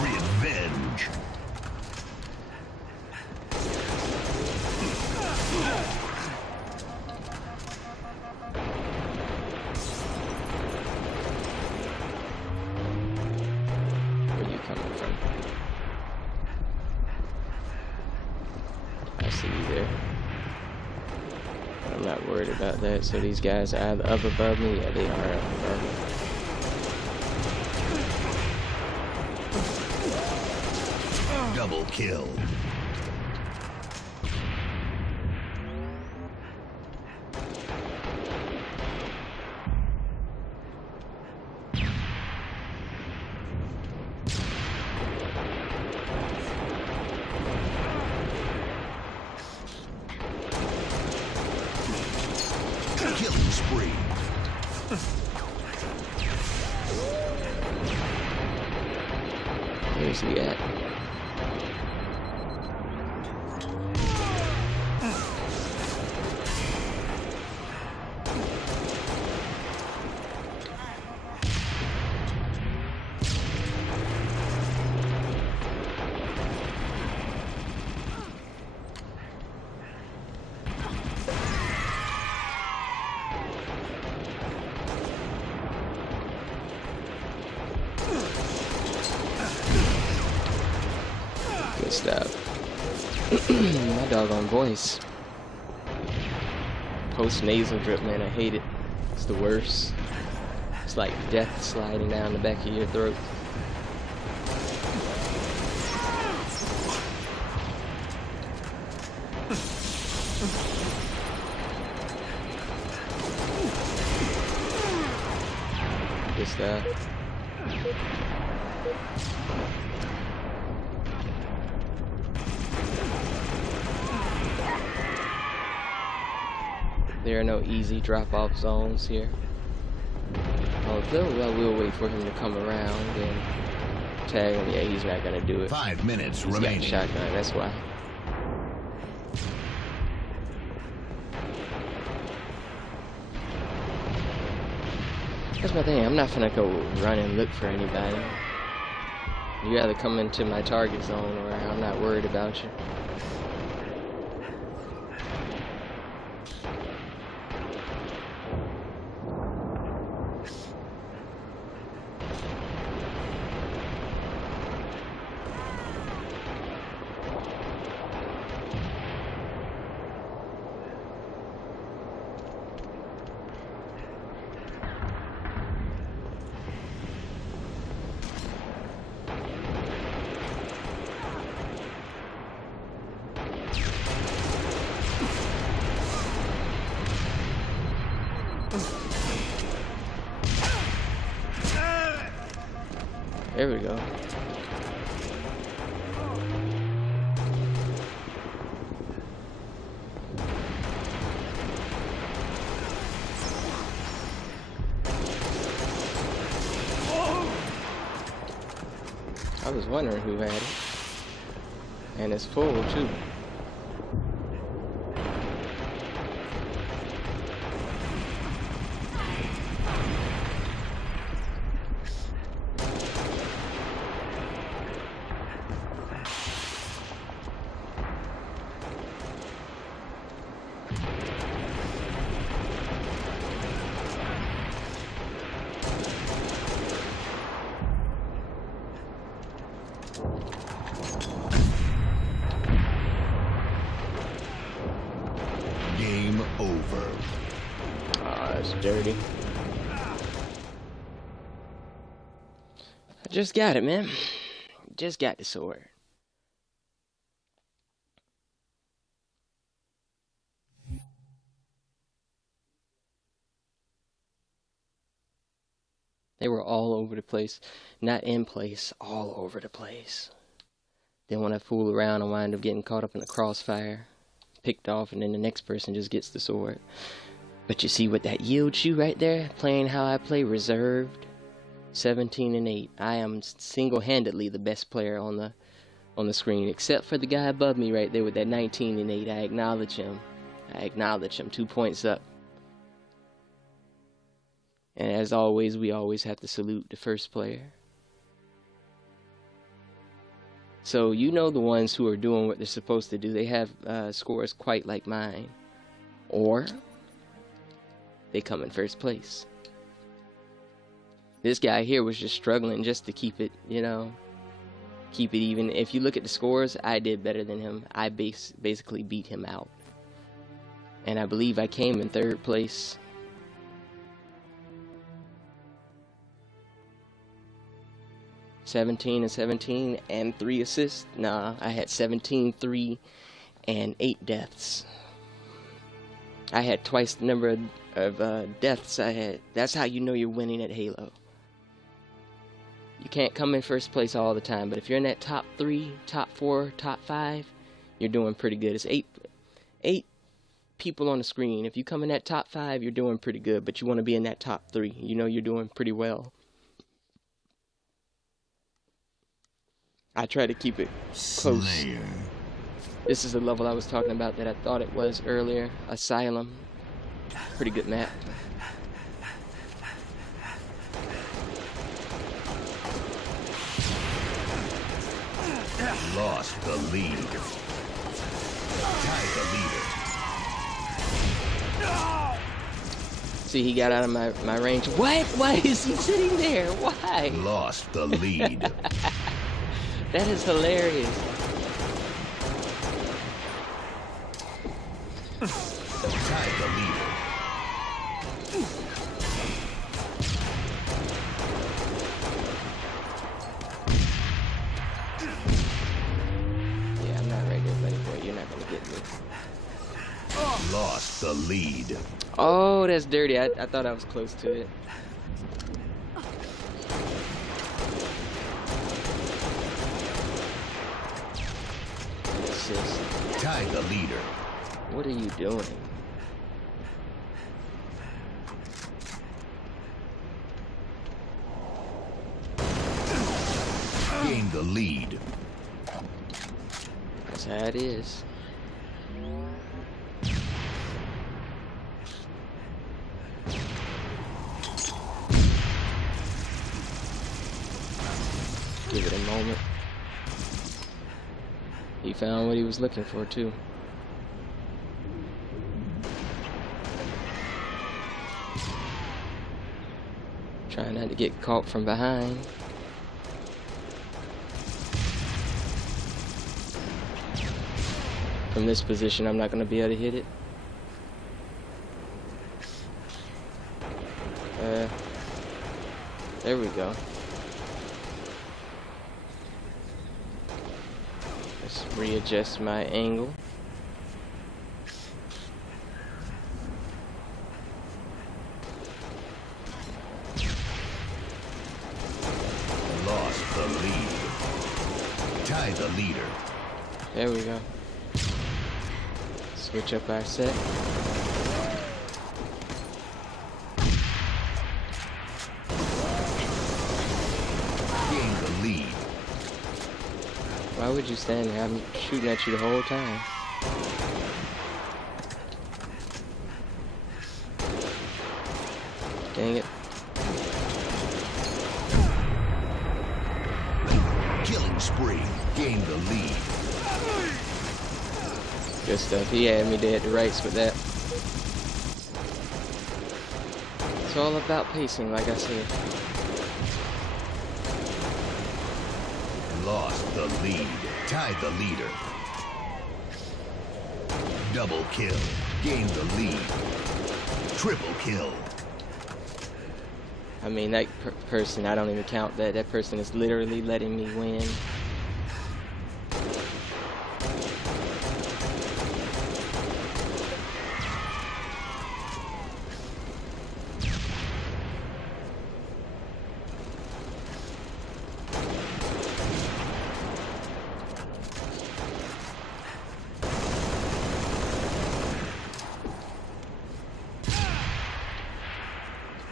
Revenge. Where you coming from? I see you there. I'm not worried about that. So these guys are either up above me. Yeah, they are up above me. Double kill. Killing spree. Where's he at? Good stuff. My doggone voice. Post nasal drip, man, I hate it. It's the worst. It's like death sliding down the back of your throat. Good stuff. There are no easy drop-off zones here. Although I will wait for him to come around and tag him. Yeah, he's not gonna do it. 5 minutes He's remaining. got a shotgun, that's why. That's my thing. I'm not gonna go run and look for anybody. You either come into my target zone or I'm not worried about you. There we go. I was wondering who had it. And it's full too. Game over. Ah, that's dirty. I just got it, man. Just got the sword. They were all over the place. Not in place, all over the place. Then when I fool around, I wind up getting caught up in the crossfire, picked off, and then the next person just gets the sword. But you see with that yield shoe right there, playing how I play, reserved, 17 and 8. I am single-handedly the best player on the screen, except for the guy above me right there with that 19 and 8. I acknowledge him. 2 points up. And as always, we always have to salute the first player. So you know the ones who are doing what they're supposed to do. They have scores quite like mine. Or they come in first place. This guy here was just struggling just to keep it, keep it even. If you look at the scores, I did better than him. I basically beat him out. And I believe I came in third place. (17 and 3 assists. Nah, I had 17, 3, and 8 deaths. I had twice the number of deaths I had. That's how you know you're winning at Halo. You can't come in first place all the time, but if you're in that top 3, top 4, top 5, you're doing pretty good. It's eight people on the screen. If you come in that top 5, you're doing pretty good, but you want to be in that top 3. You know you're doing pretty well. I try to keep it close. Slayer. This is the level I was talking about that I thought it was earlier. Asylum. Pretty good map. Lost the lead. Tied the leader. See, he got out of my range. What? Why is he sitting there? Why? Lost the lead. That is hilarious. Tied the leader. Yeah, I'm not right there, buddy boy. You're not gonna get me. Lost the lead. Oh, that's dirty. I thought I was close to it. Tied the leader. What are you doing? Gain the lead. That's how it is. Give it a moment. He found what he was looking for too. Trying not to get caught from behind. From this position, I'm not going to be able to hit it. There we go. Let's readjust my angle. Lost the lead. Tie the leader. There we go. Switch up our set. Gain the lead. Why would you stand there? I'm shooting at you the whole time. Dang it. Killing spree. Gain the lead. Good stuff. He had me dead to rights with that. It's all about pacing, like I said. Lost the lead. Tie the leader. Double kill. Gain the lead. Triple kill. I mean, that person, I don't even count that. That person is literally letting me win.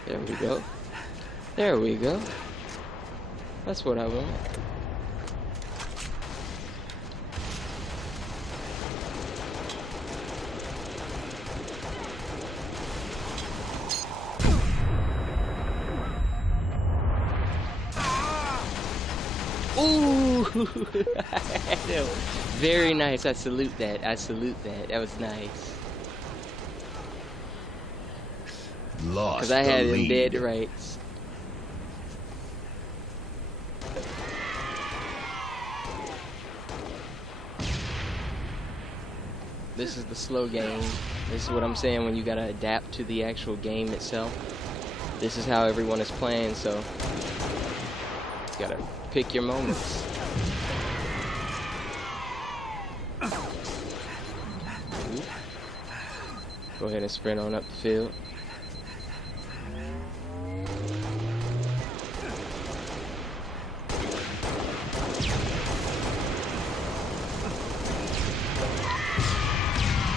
There we go. There we go. That's what I want. Ooh! Very nice. I salute that. I salute that. That was nice. Lost Because I had the him lead. dead to rights. This is the slow game. This is what I'm saying when you gotta adapt to the actual game itself. This is how everyone is playing, so you gotta pick your moments. Go ahead and sprint on up the field.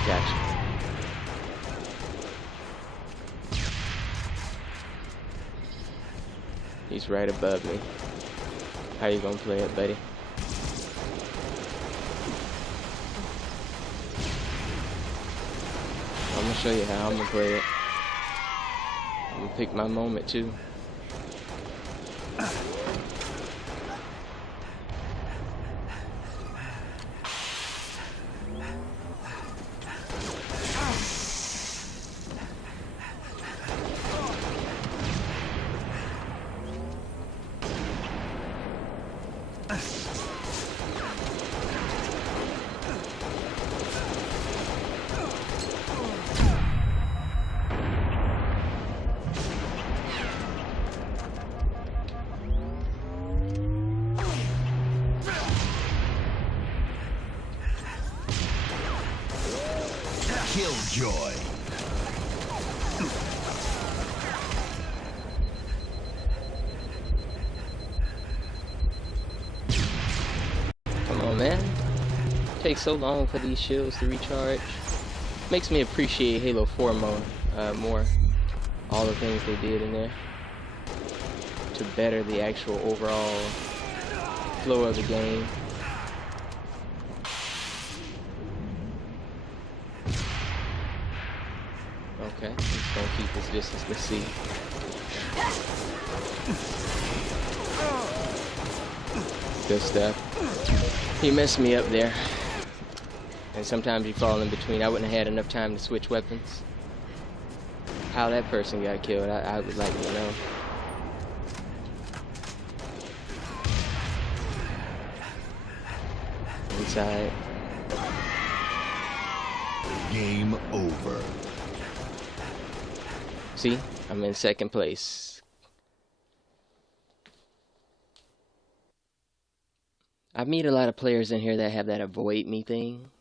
Gotcha. He's right above me. How you gonna play it, buddy? I'm gonna show you how I'm gonna play it. I'm gonna pick my moment too. Killjoy. Come on, man. Takes so long for these shields to recharge. Makes me appreciate Halo 4 more. All the things they did in there to better the actual overall flow of the game. Okay, he's gonna keep his distance. Let's see. Good stuff. He messed me up there. And sometimes you fall in between. I wouldn't have had enough time to switch weapons. How that person got killed, I would like to know. Inside. Game over. See? I'm in second place. I meet a lot of players in here that have that avoid me thing.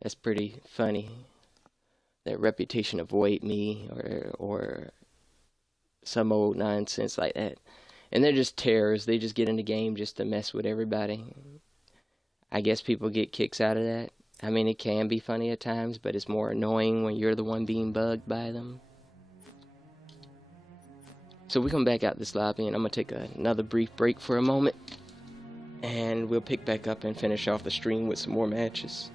That's pretty funny. That reputation avoid me or some old nonsense like that. And they're just terrorists. They just get in the game just to mess with everybody. I guess people get kicks out of that. I mean, it can be funny at times, but it's more annoying when you're the one being bugged by them. So we come back out this lobby, and I'm going to take another brief break for a moment. And we'll pick back up and finish off the stream with some more matches.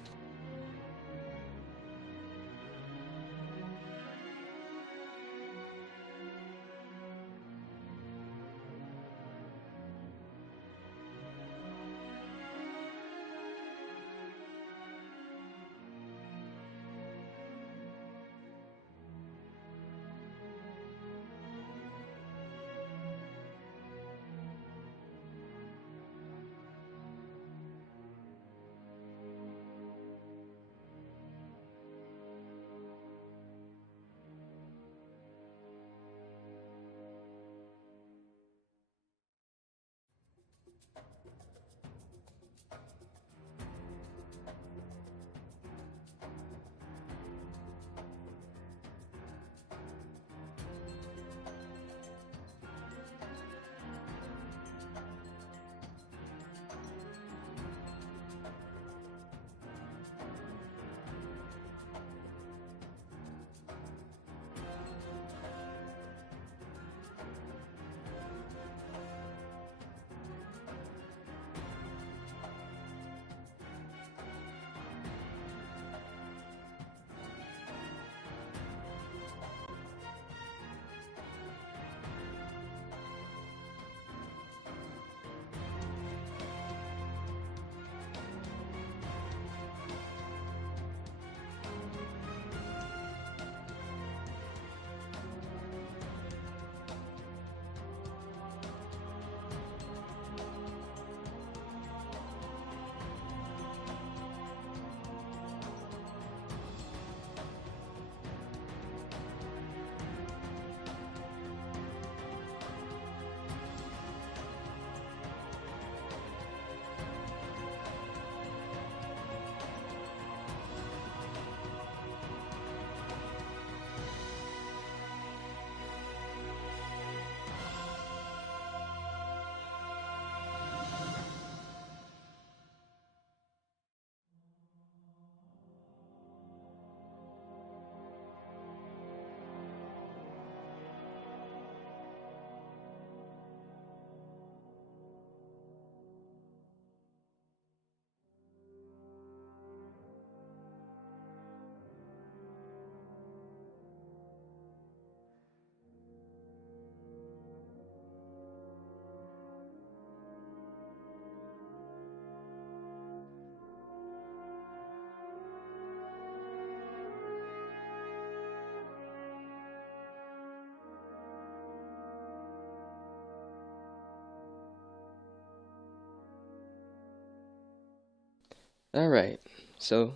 Alright, so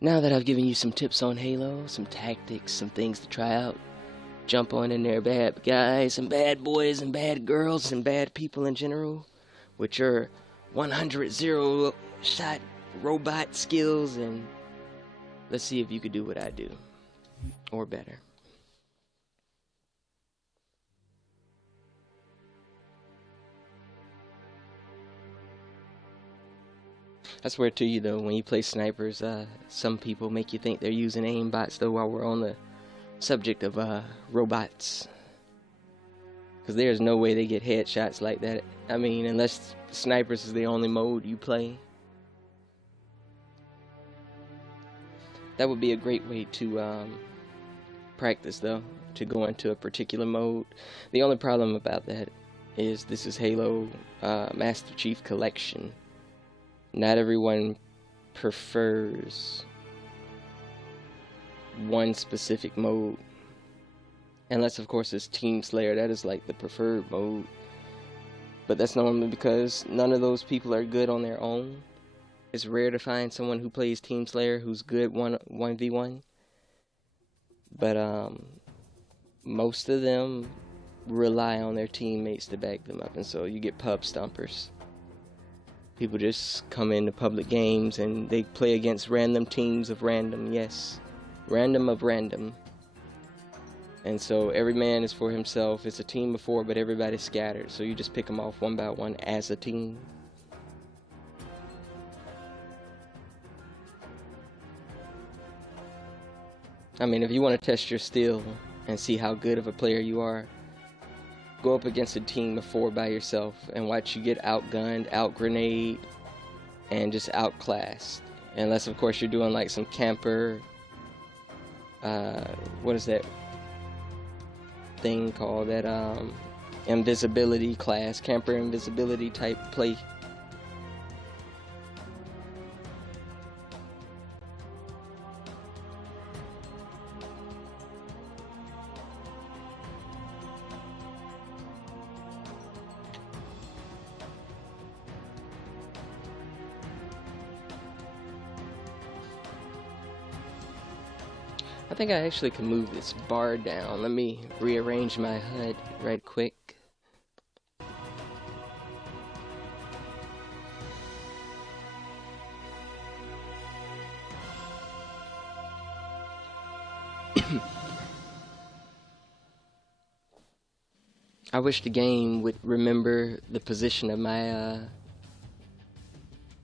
now that I've given you some tips on Halo, some tactics, some things to try out, jump on in there, bad guys and bad boys and bad girls and bad people in general, with your 100 zero-shot robot skills, and let's see if you could do what I do, or better. I swear to you though, when you play snipers, some people make you think they're using aimbots though, while we're on the subject of robots. Because there's no way they get headshots like that. I mean, unless snipers is the only mode you play. That would be a great way to practice though, to go into a particular mode. The only problem about that is this is Halo Master Chief Collection. Not everyone prefers one specific mode, unless of course it's Team Slayer. That is like the preferred mode, but that's normally because none of those people are good on their own. It's rare to find someone who plays Team Slayer who's good 1v1, but most of them rely on their teammates to back them up, and so you get pub stompers. People just come into public games and they play against random teams of random, yes, random of random. And so every man is for himself. It's a team of 4, but everybody's scattered, so you just pick them off one by one as a team. I mean, if you want to test your skill and see how good of a player you are, go up against a team of 4 by yourself and watch you get outgunned, outgrenade, and just outclassed. Unless, of course, you're doing like some camper, what is that thing called? That invisibility class, camper invisibility type play. I think I actually can move this bar down. Let me rearrange my HUD right quick. I wish the game would remember the position of my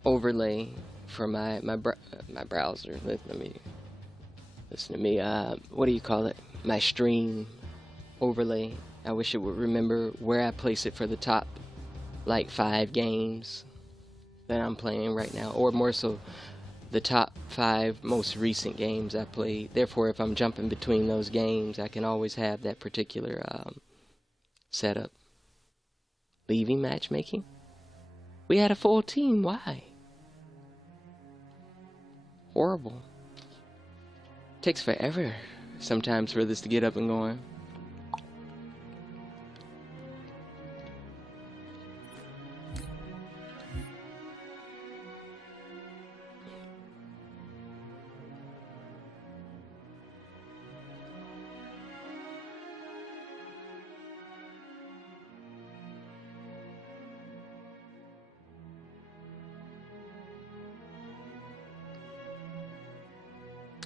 overlay for my browser. Let me listen to me. What do you call it? My stream overlay. I wish it would remember where I place it for the top like 5 games that I'm playing right now, or more so the top 5 most recent games I played. Therefore, if I'm jumping between those games, I can always have that particular setup. Leaving matchmaking? We had a full team. Why? Horrible. Takes forever sometimes for this to get up and going.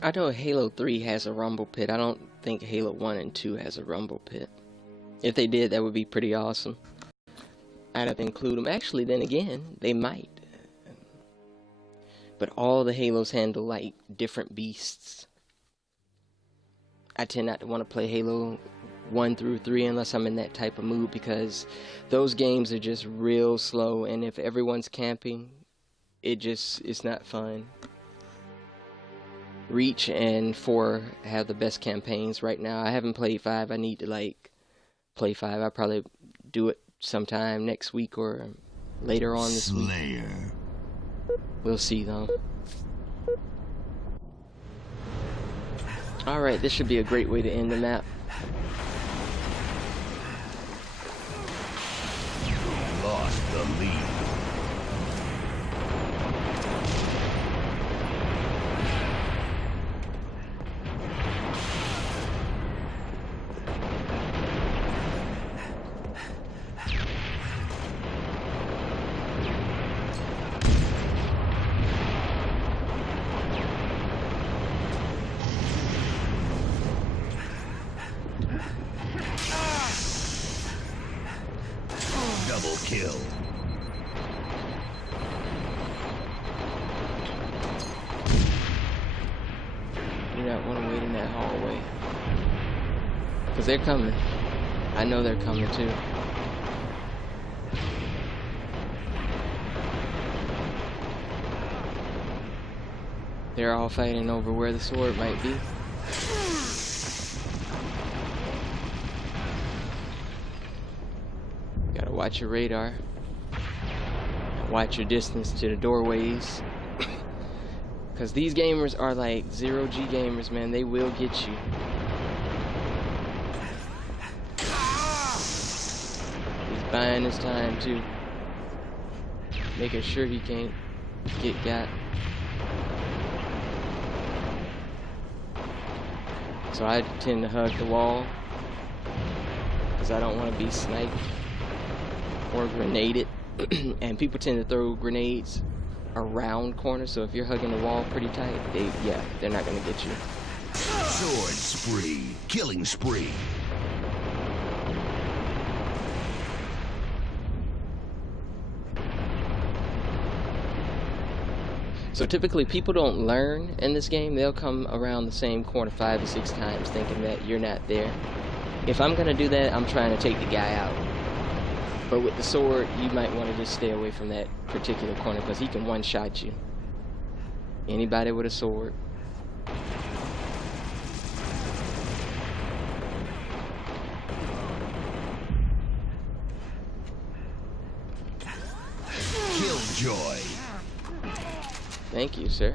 I know Halo 3 has a rumble pit. I don't think Halo 1 and 2 has a rumble pit. If they did, that would be pretty awesome. I'd have to include them. Actually, then again, they might. But all the Halos handle like different beasts. I tend not to want to play Halo 1 through 3 unless I'm in that type of mood, because those games are just real slow, and if everyone's camping, it's not fun. Reach and 4 have the best campaigns right now. I haven't played 5. I need to like play 5. I'll probably do it sometime next week or later on this week. We'll see though. Alright, this should be a great way to end the map. Lost the lead. Double kill. You don't want to wait in that hallway, because they're coming. I know they're coming too. They're all fighting over where the sword might be. Gotta Watch your radar. Watch your distance to the doorways. Because these gamers are like 0G gamers, man. They will get you. He's buying his time, too. Making sure he can't get got. So I tend to hug the wall. Because I don't want to be sniped or grenaded. And people tend to throw grenades around corners, so if you're hugging the wall pretty tight, they're not gonna get you. Sword spree, killing spree. So typically people don't learn in this game. They'll come around the same corner 5 or 6 times thinking that you're not there. If I'm gonna do that, I'm trying to take the guy out. But with the sword, you might want to just stay away from that particular corner because he can one-shot you. Anybody with a sword. Killjoy. Thank you, sir.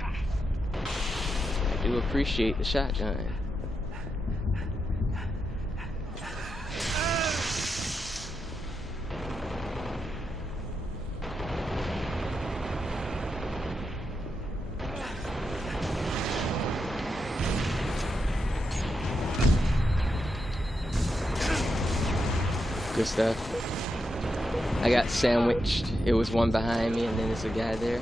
I do appreciate the shotgun. Good stuff. I got sandwiched. It was one behind me and then there's a guy there.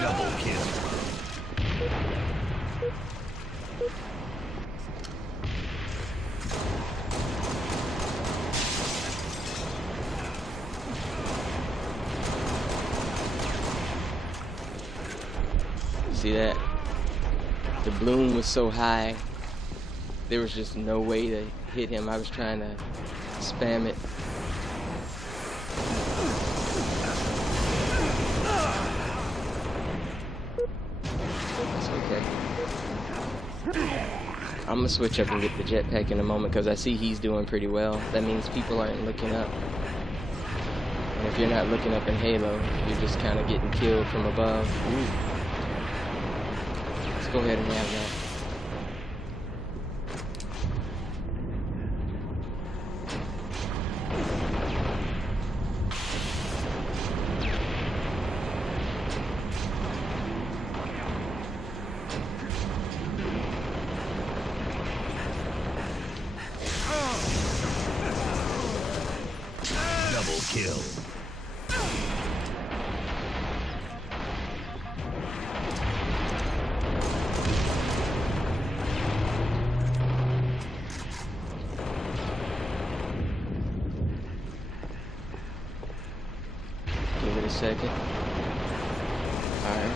Double kill. See that? The bloom was so high, there was just no way to hit him. I was trying to spam it. That's okay. I'm gonna switch up and get the jetpack in a moment because I see he's doing pretty well. That means people aren't looking up. And if you're not looking up in Halo, you're just kind of getting killed from above. Ooh. Let's go ahead and have that. Double kill. Give it a second. Alright.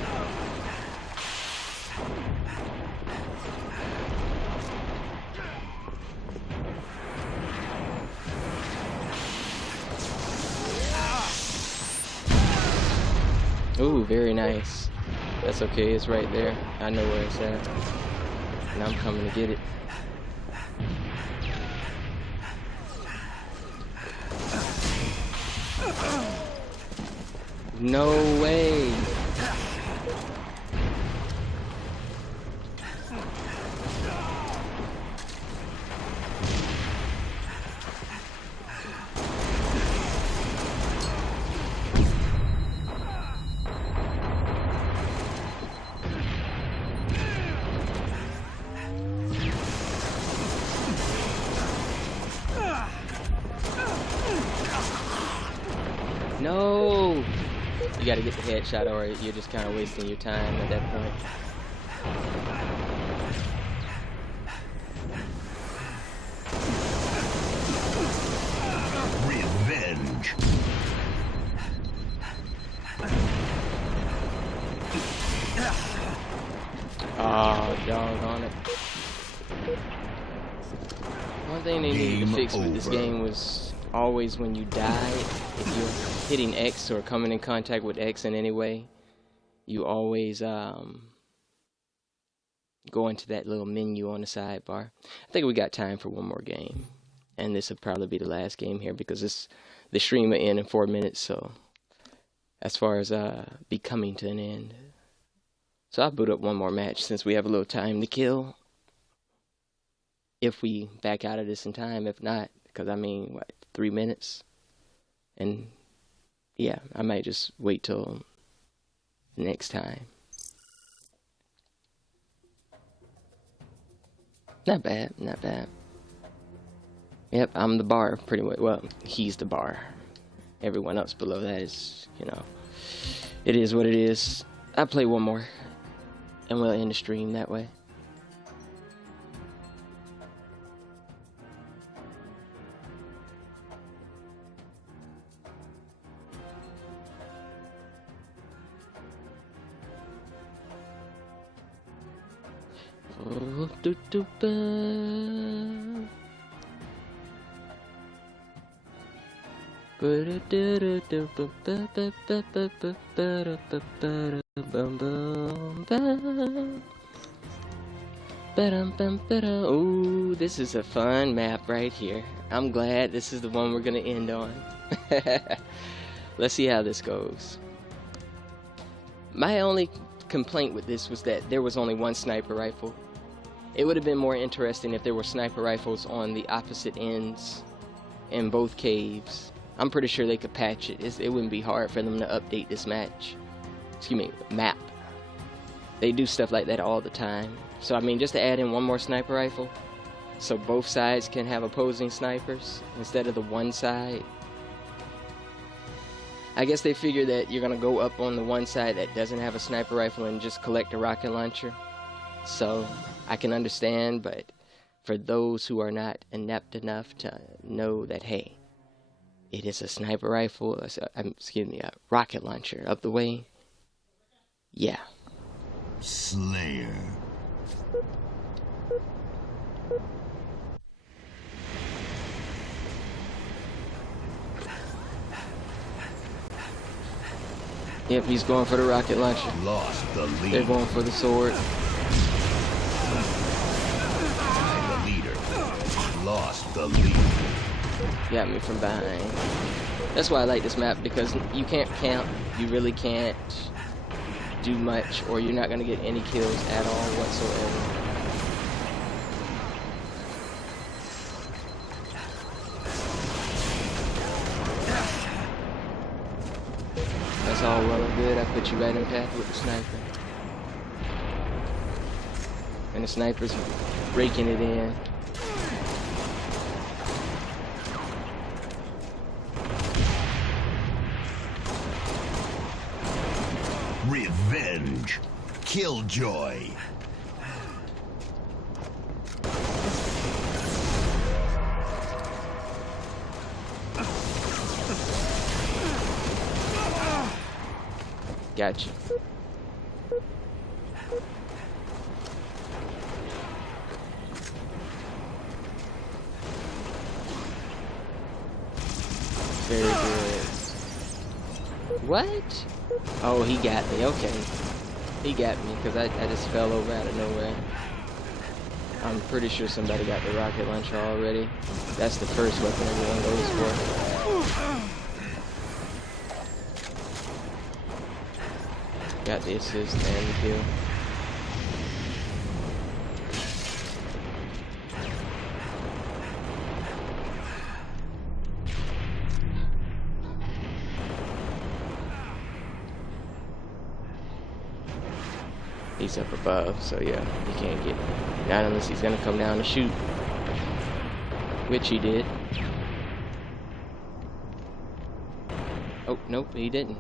Ooh, very nice. That's okay, it's right there. I know where it's at. And I'm coming to get it. No way! No! You gotta get the headshot or you're just kind of wasting your time at that point. Revenge. Oh, doggone it. One thing they needed to fix with this game was always when you die, if you're hitting X or coming in contact with X in any way, you always go into that little menu on the sidebar. I think we got time for one more game, and this will probably be the last game here because the stream will end in 4 minutes. So as far as be coming to an end, so I'll boot up one more match since we have a little time to kill. If we back out of this in time, if not, because I mean, what, 3 minutes, and yeah, I might just wait till next time. Not bad, not bad. Yep, I'm the bar, pretty much. Well, he's the bar. Everyone else below that is, you know, it is what it is. I'll play one more, and we'll end the stream that way. Ooh, this is a fun map right here. I'm glad this is the one we're gonna end on. Let's see how this goes. My only complaint with this was that there was only one sniper rifle. It would have been more interesting if there were sniper rifles on the opposite ends in both caves. I'm pretty sure they could patch it. It wouldn't be hard for them to update this map. They do stuff like that all the time. So I mean, just to add in one more sniper rifle, so both sides can have opposing snipers instead of the one side. I guess they figure that you're gonna go up on the one side that doesn't have a sniper rifle and just collect a rocket launcher. So I can understand, but for those who are not inept enough to know that, hey, it is a sniper rifle, a rocket launcher up the way, yeah. Slayer. Yep, he's going for the rocket launcher. Lost the lead. They're going for the sword. Tied the leader. Lost the lead. Got me from behind. That's why I like this map, because you can't camp. You really can't do much, or you're not going to get any kills at all whatsoever. That's all well and good. I put you right in path with the sniper. And the sniper's raking it in. Revenge. Killjoy. Gotcha. Very good. What? Oh, he got me. Okay. He got me because I just fell over out of nowhere. I'm pretty sure somebody got the rocket launcher already. That's the first weapon everyone goes for. Got the assist and the kill. He's up above, so yeah, he can't get me. Not unless he's gonna come down to shoot. Which he did. Oh, nope, he didn't.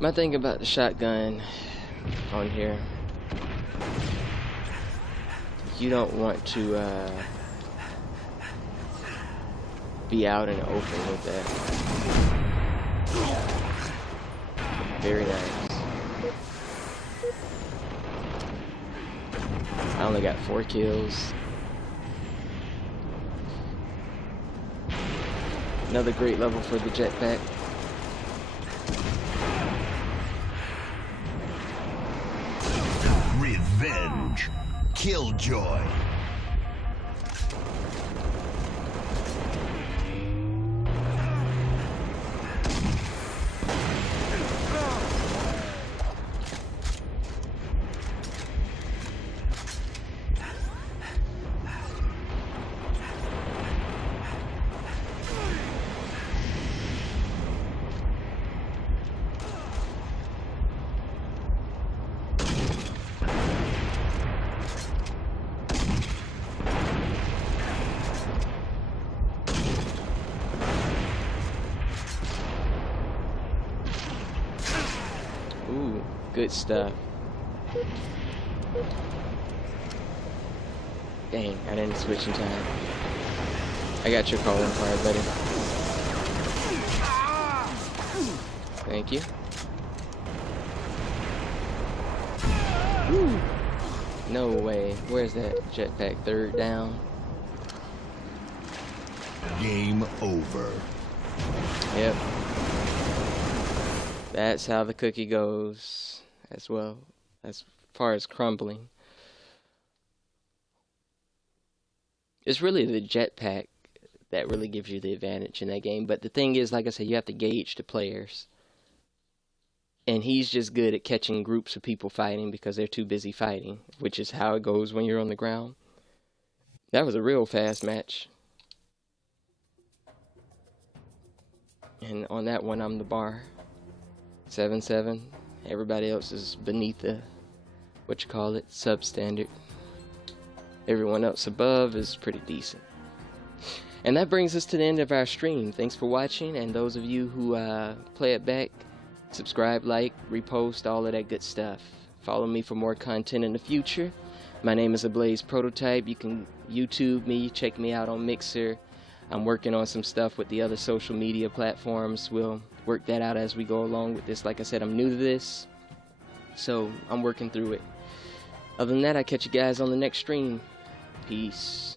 My thing about the shotgun on here, you don't want to be out in the open with that. Very nice. I only got 4 kills. Another great level for the jetpack. Revenge. Killjoy. Ooh, good stuff. Dang, I didn't switch in time. I got your calling card, buddy. Thank you. Woo. No way. Where's that jetpack? Third down. Game over. Yep. That's how the cookie goes as well, as far as crumbling. It's really the jetpack that really gives you the advantage in that game. But the thing is, like I said, you have to gauge the players. And he's just good at catching groups of people fighting because they're too busy fighting, which is how it goes when you're on the ground. That was a real fast match. And on that one, I'm the bar. 7-7. Everybody else is beneath the, substandard. Everyone else above is pretty decent. And that brings us to the end of our stream. Thanks for watching, and those of you who play it back, subscribe, like, repost, all of that good stuff. Follow me for more content in the future. My name is AblazePROTOTYPE. You can YouTube me, check me out on Mixer. I'm working on some stuff with the other social media platforms. We'll work that out as we go along with this. Like I said, I'm new to this, so I'm working through it. Other than that, I'll catch you guys on the next stream. Peace.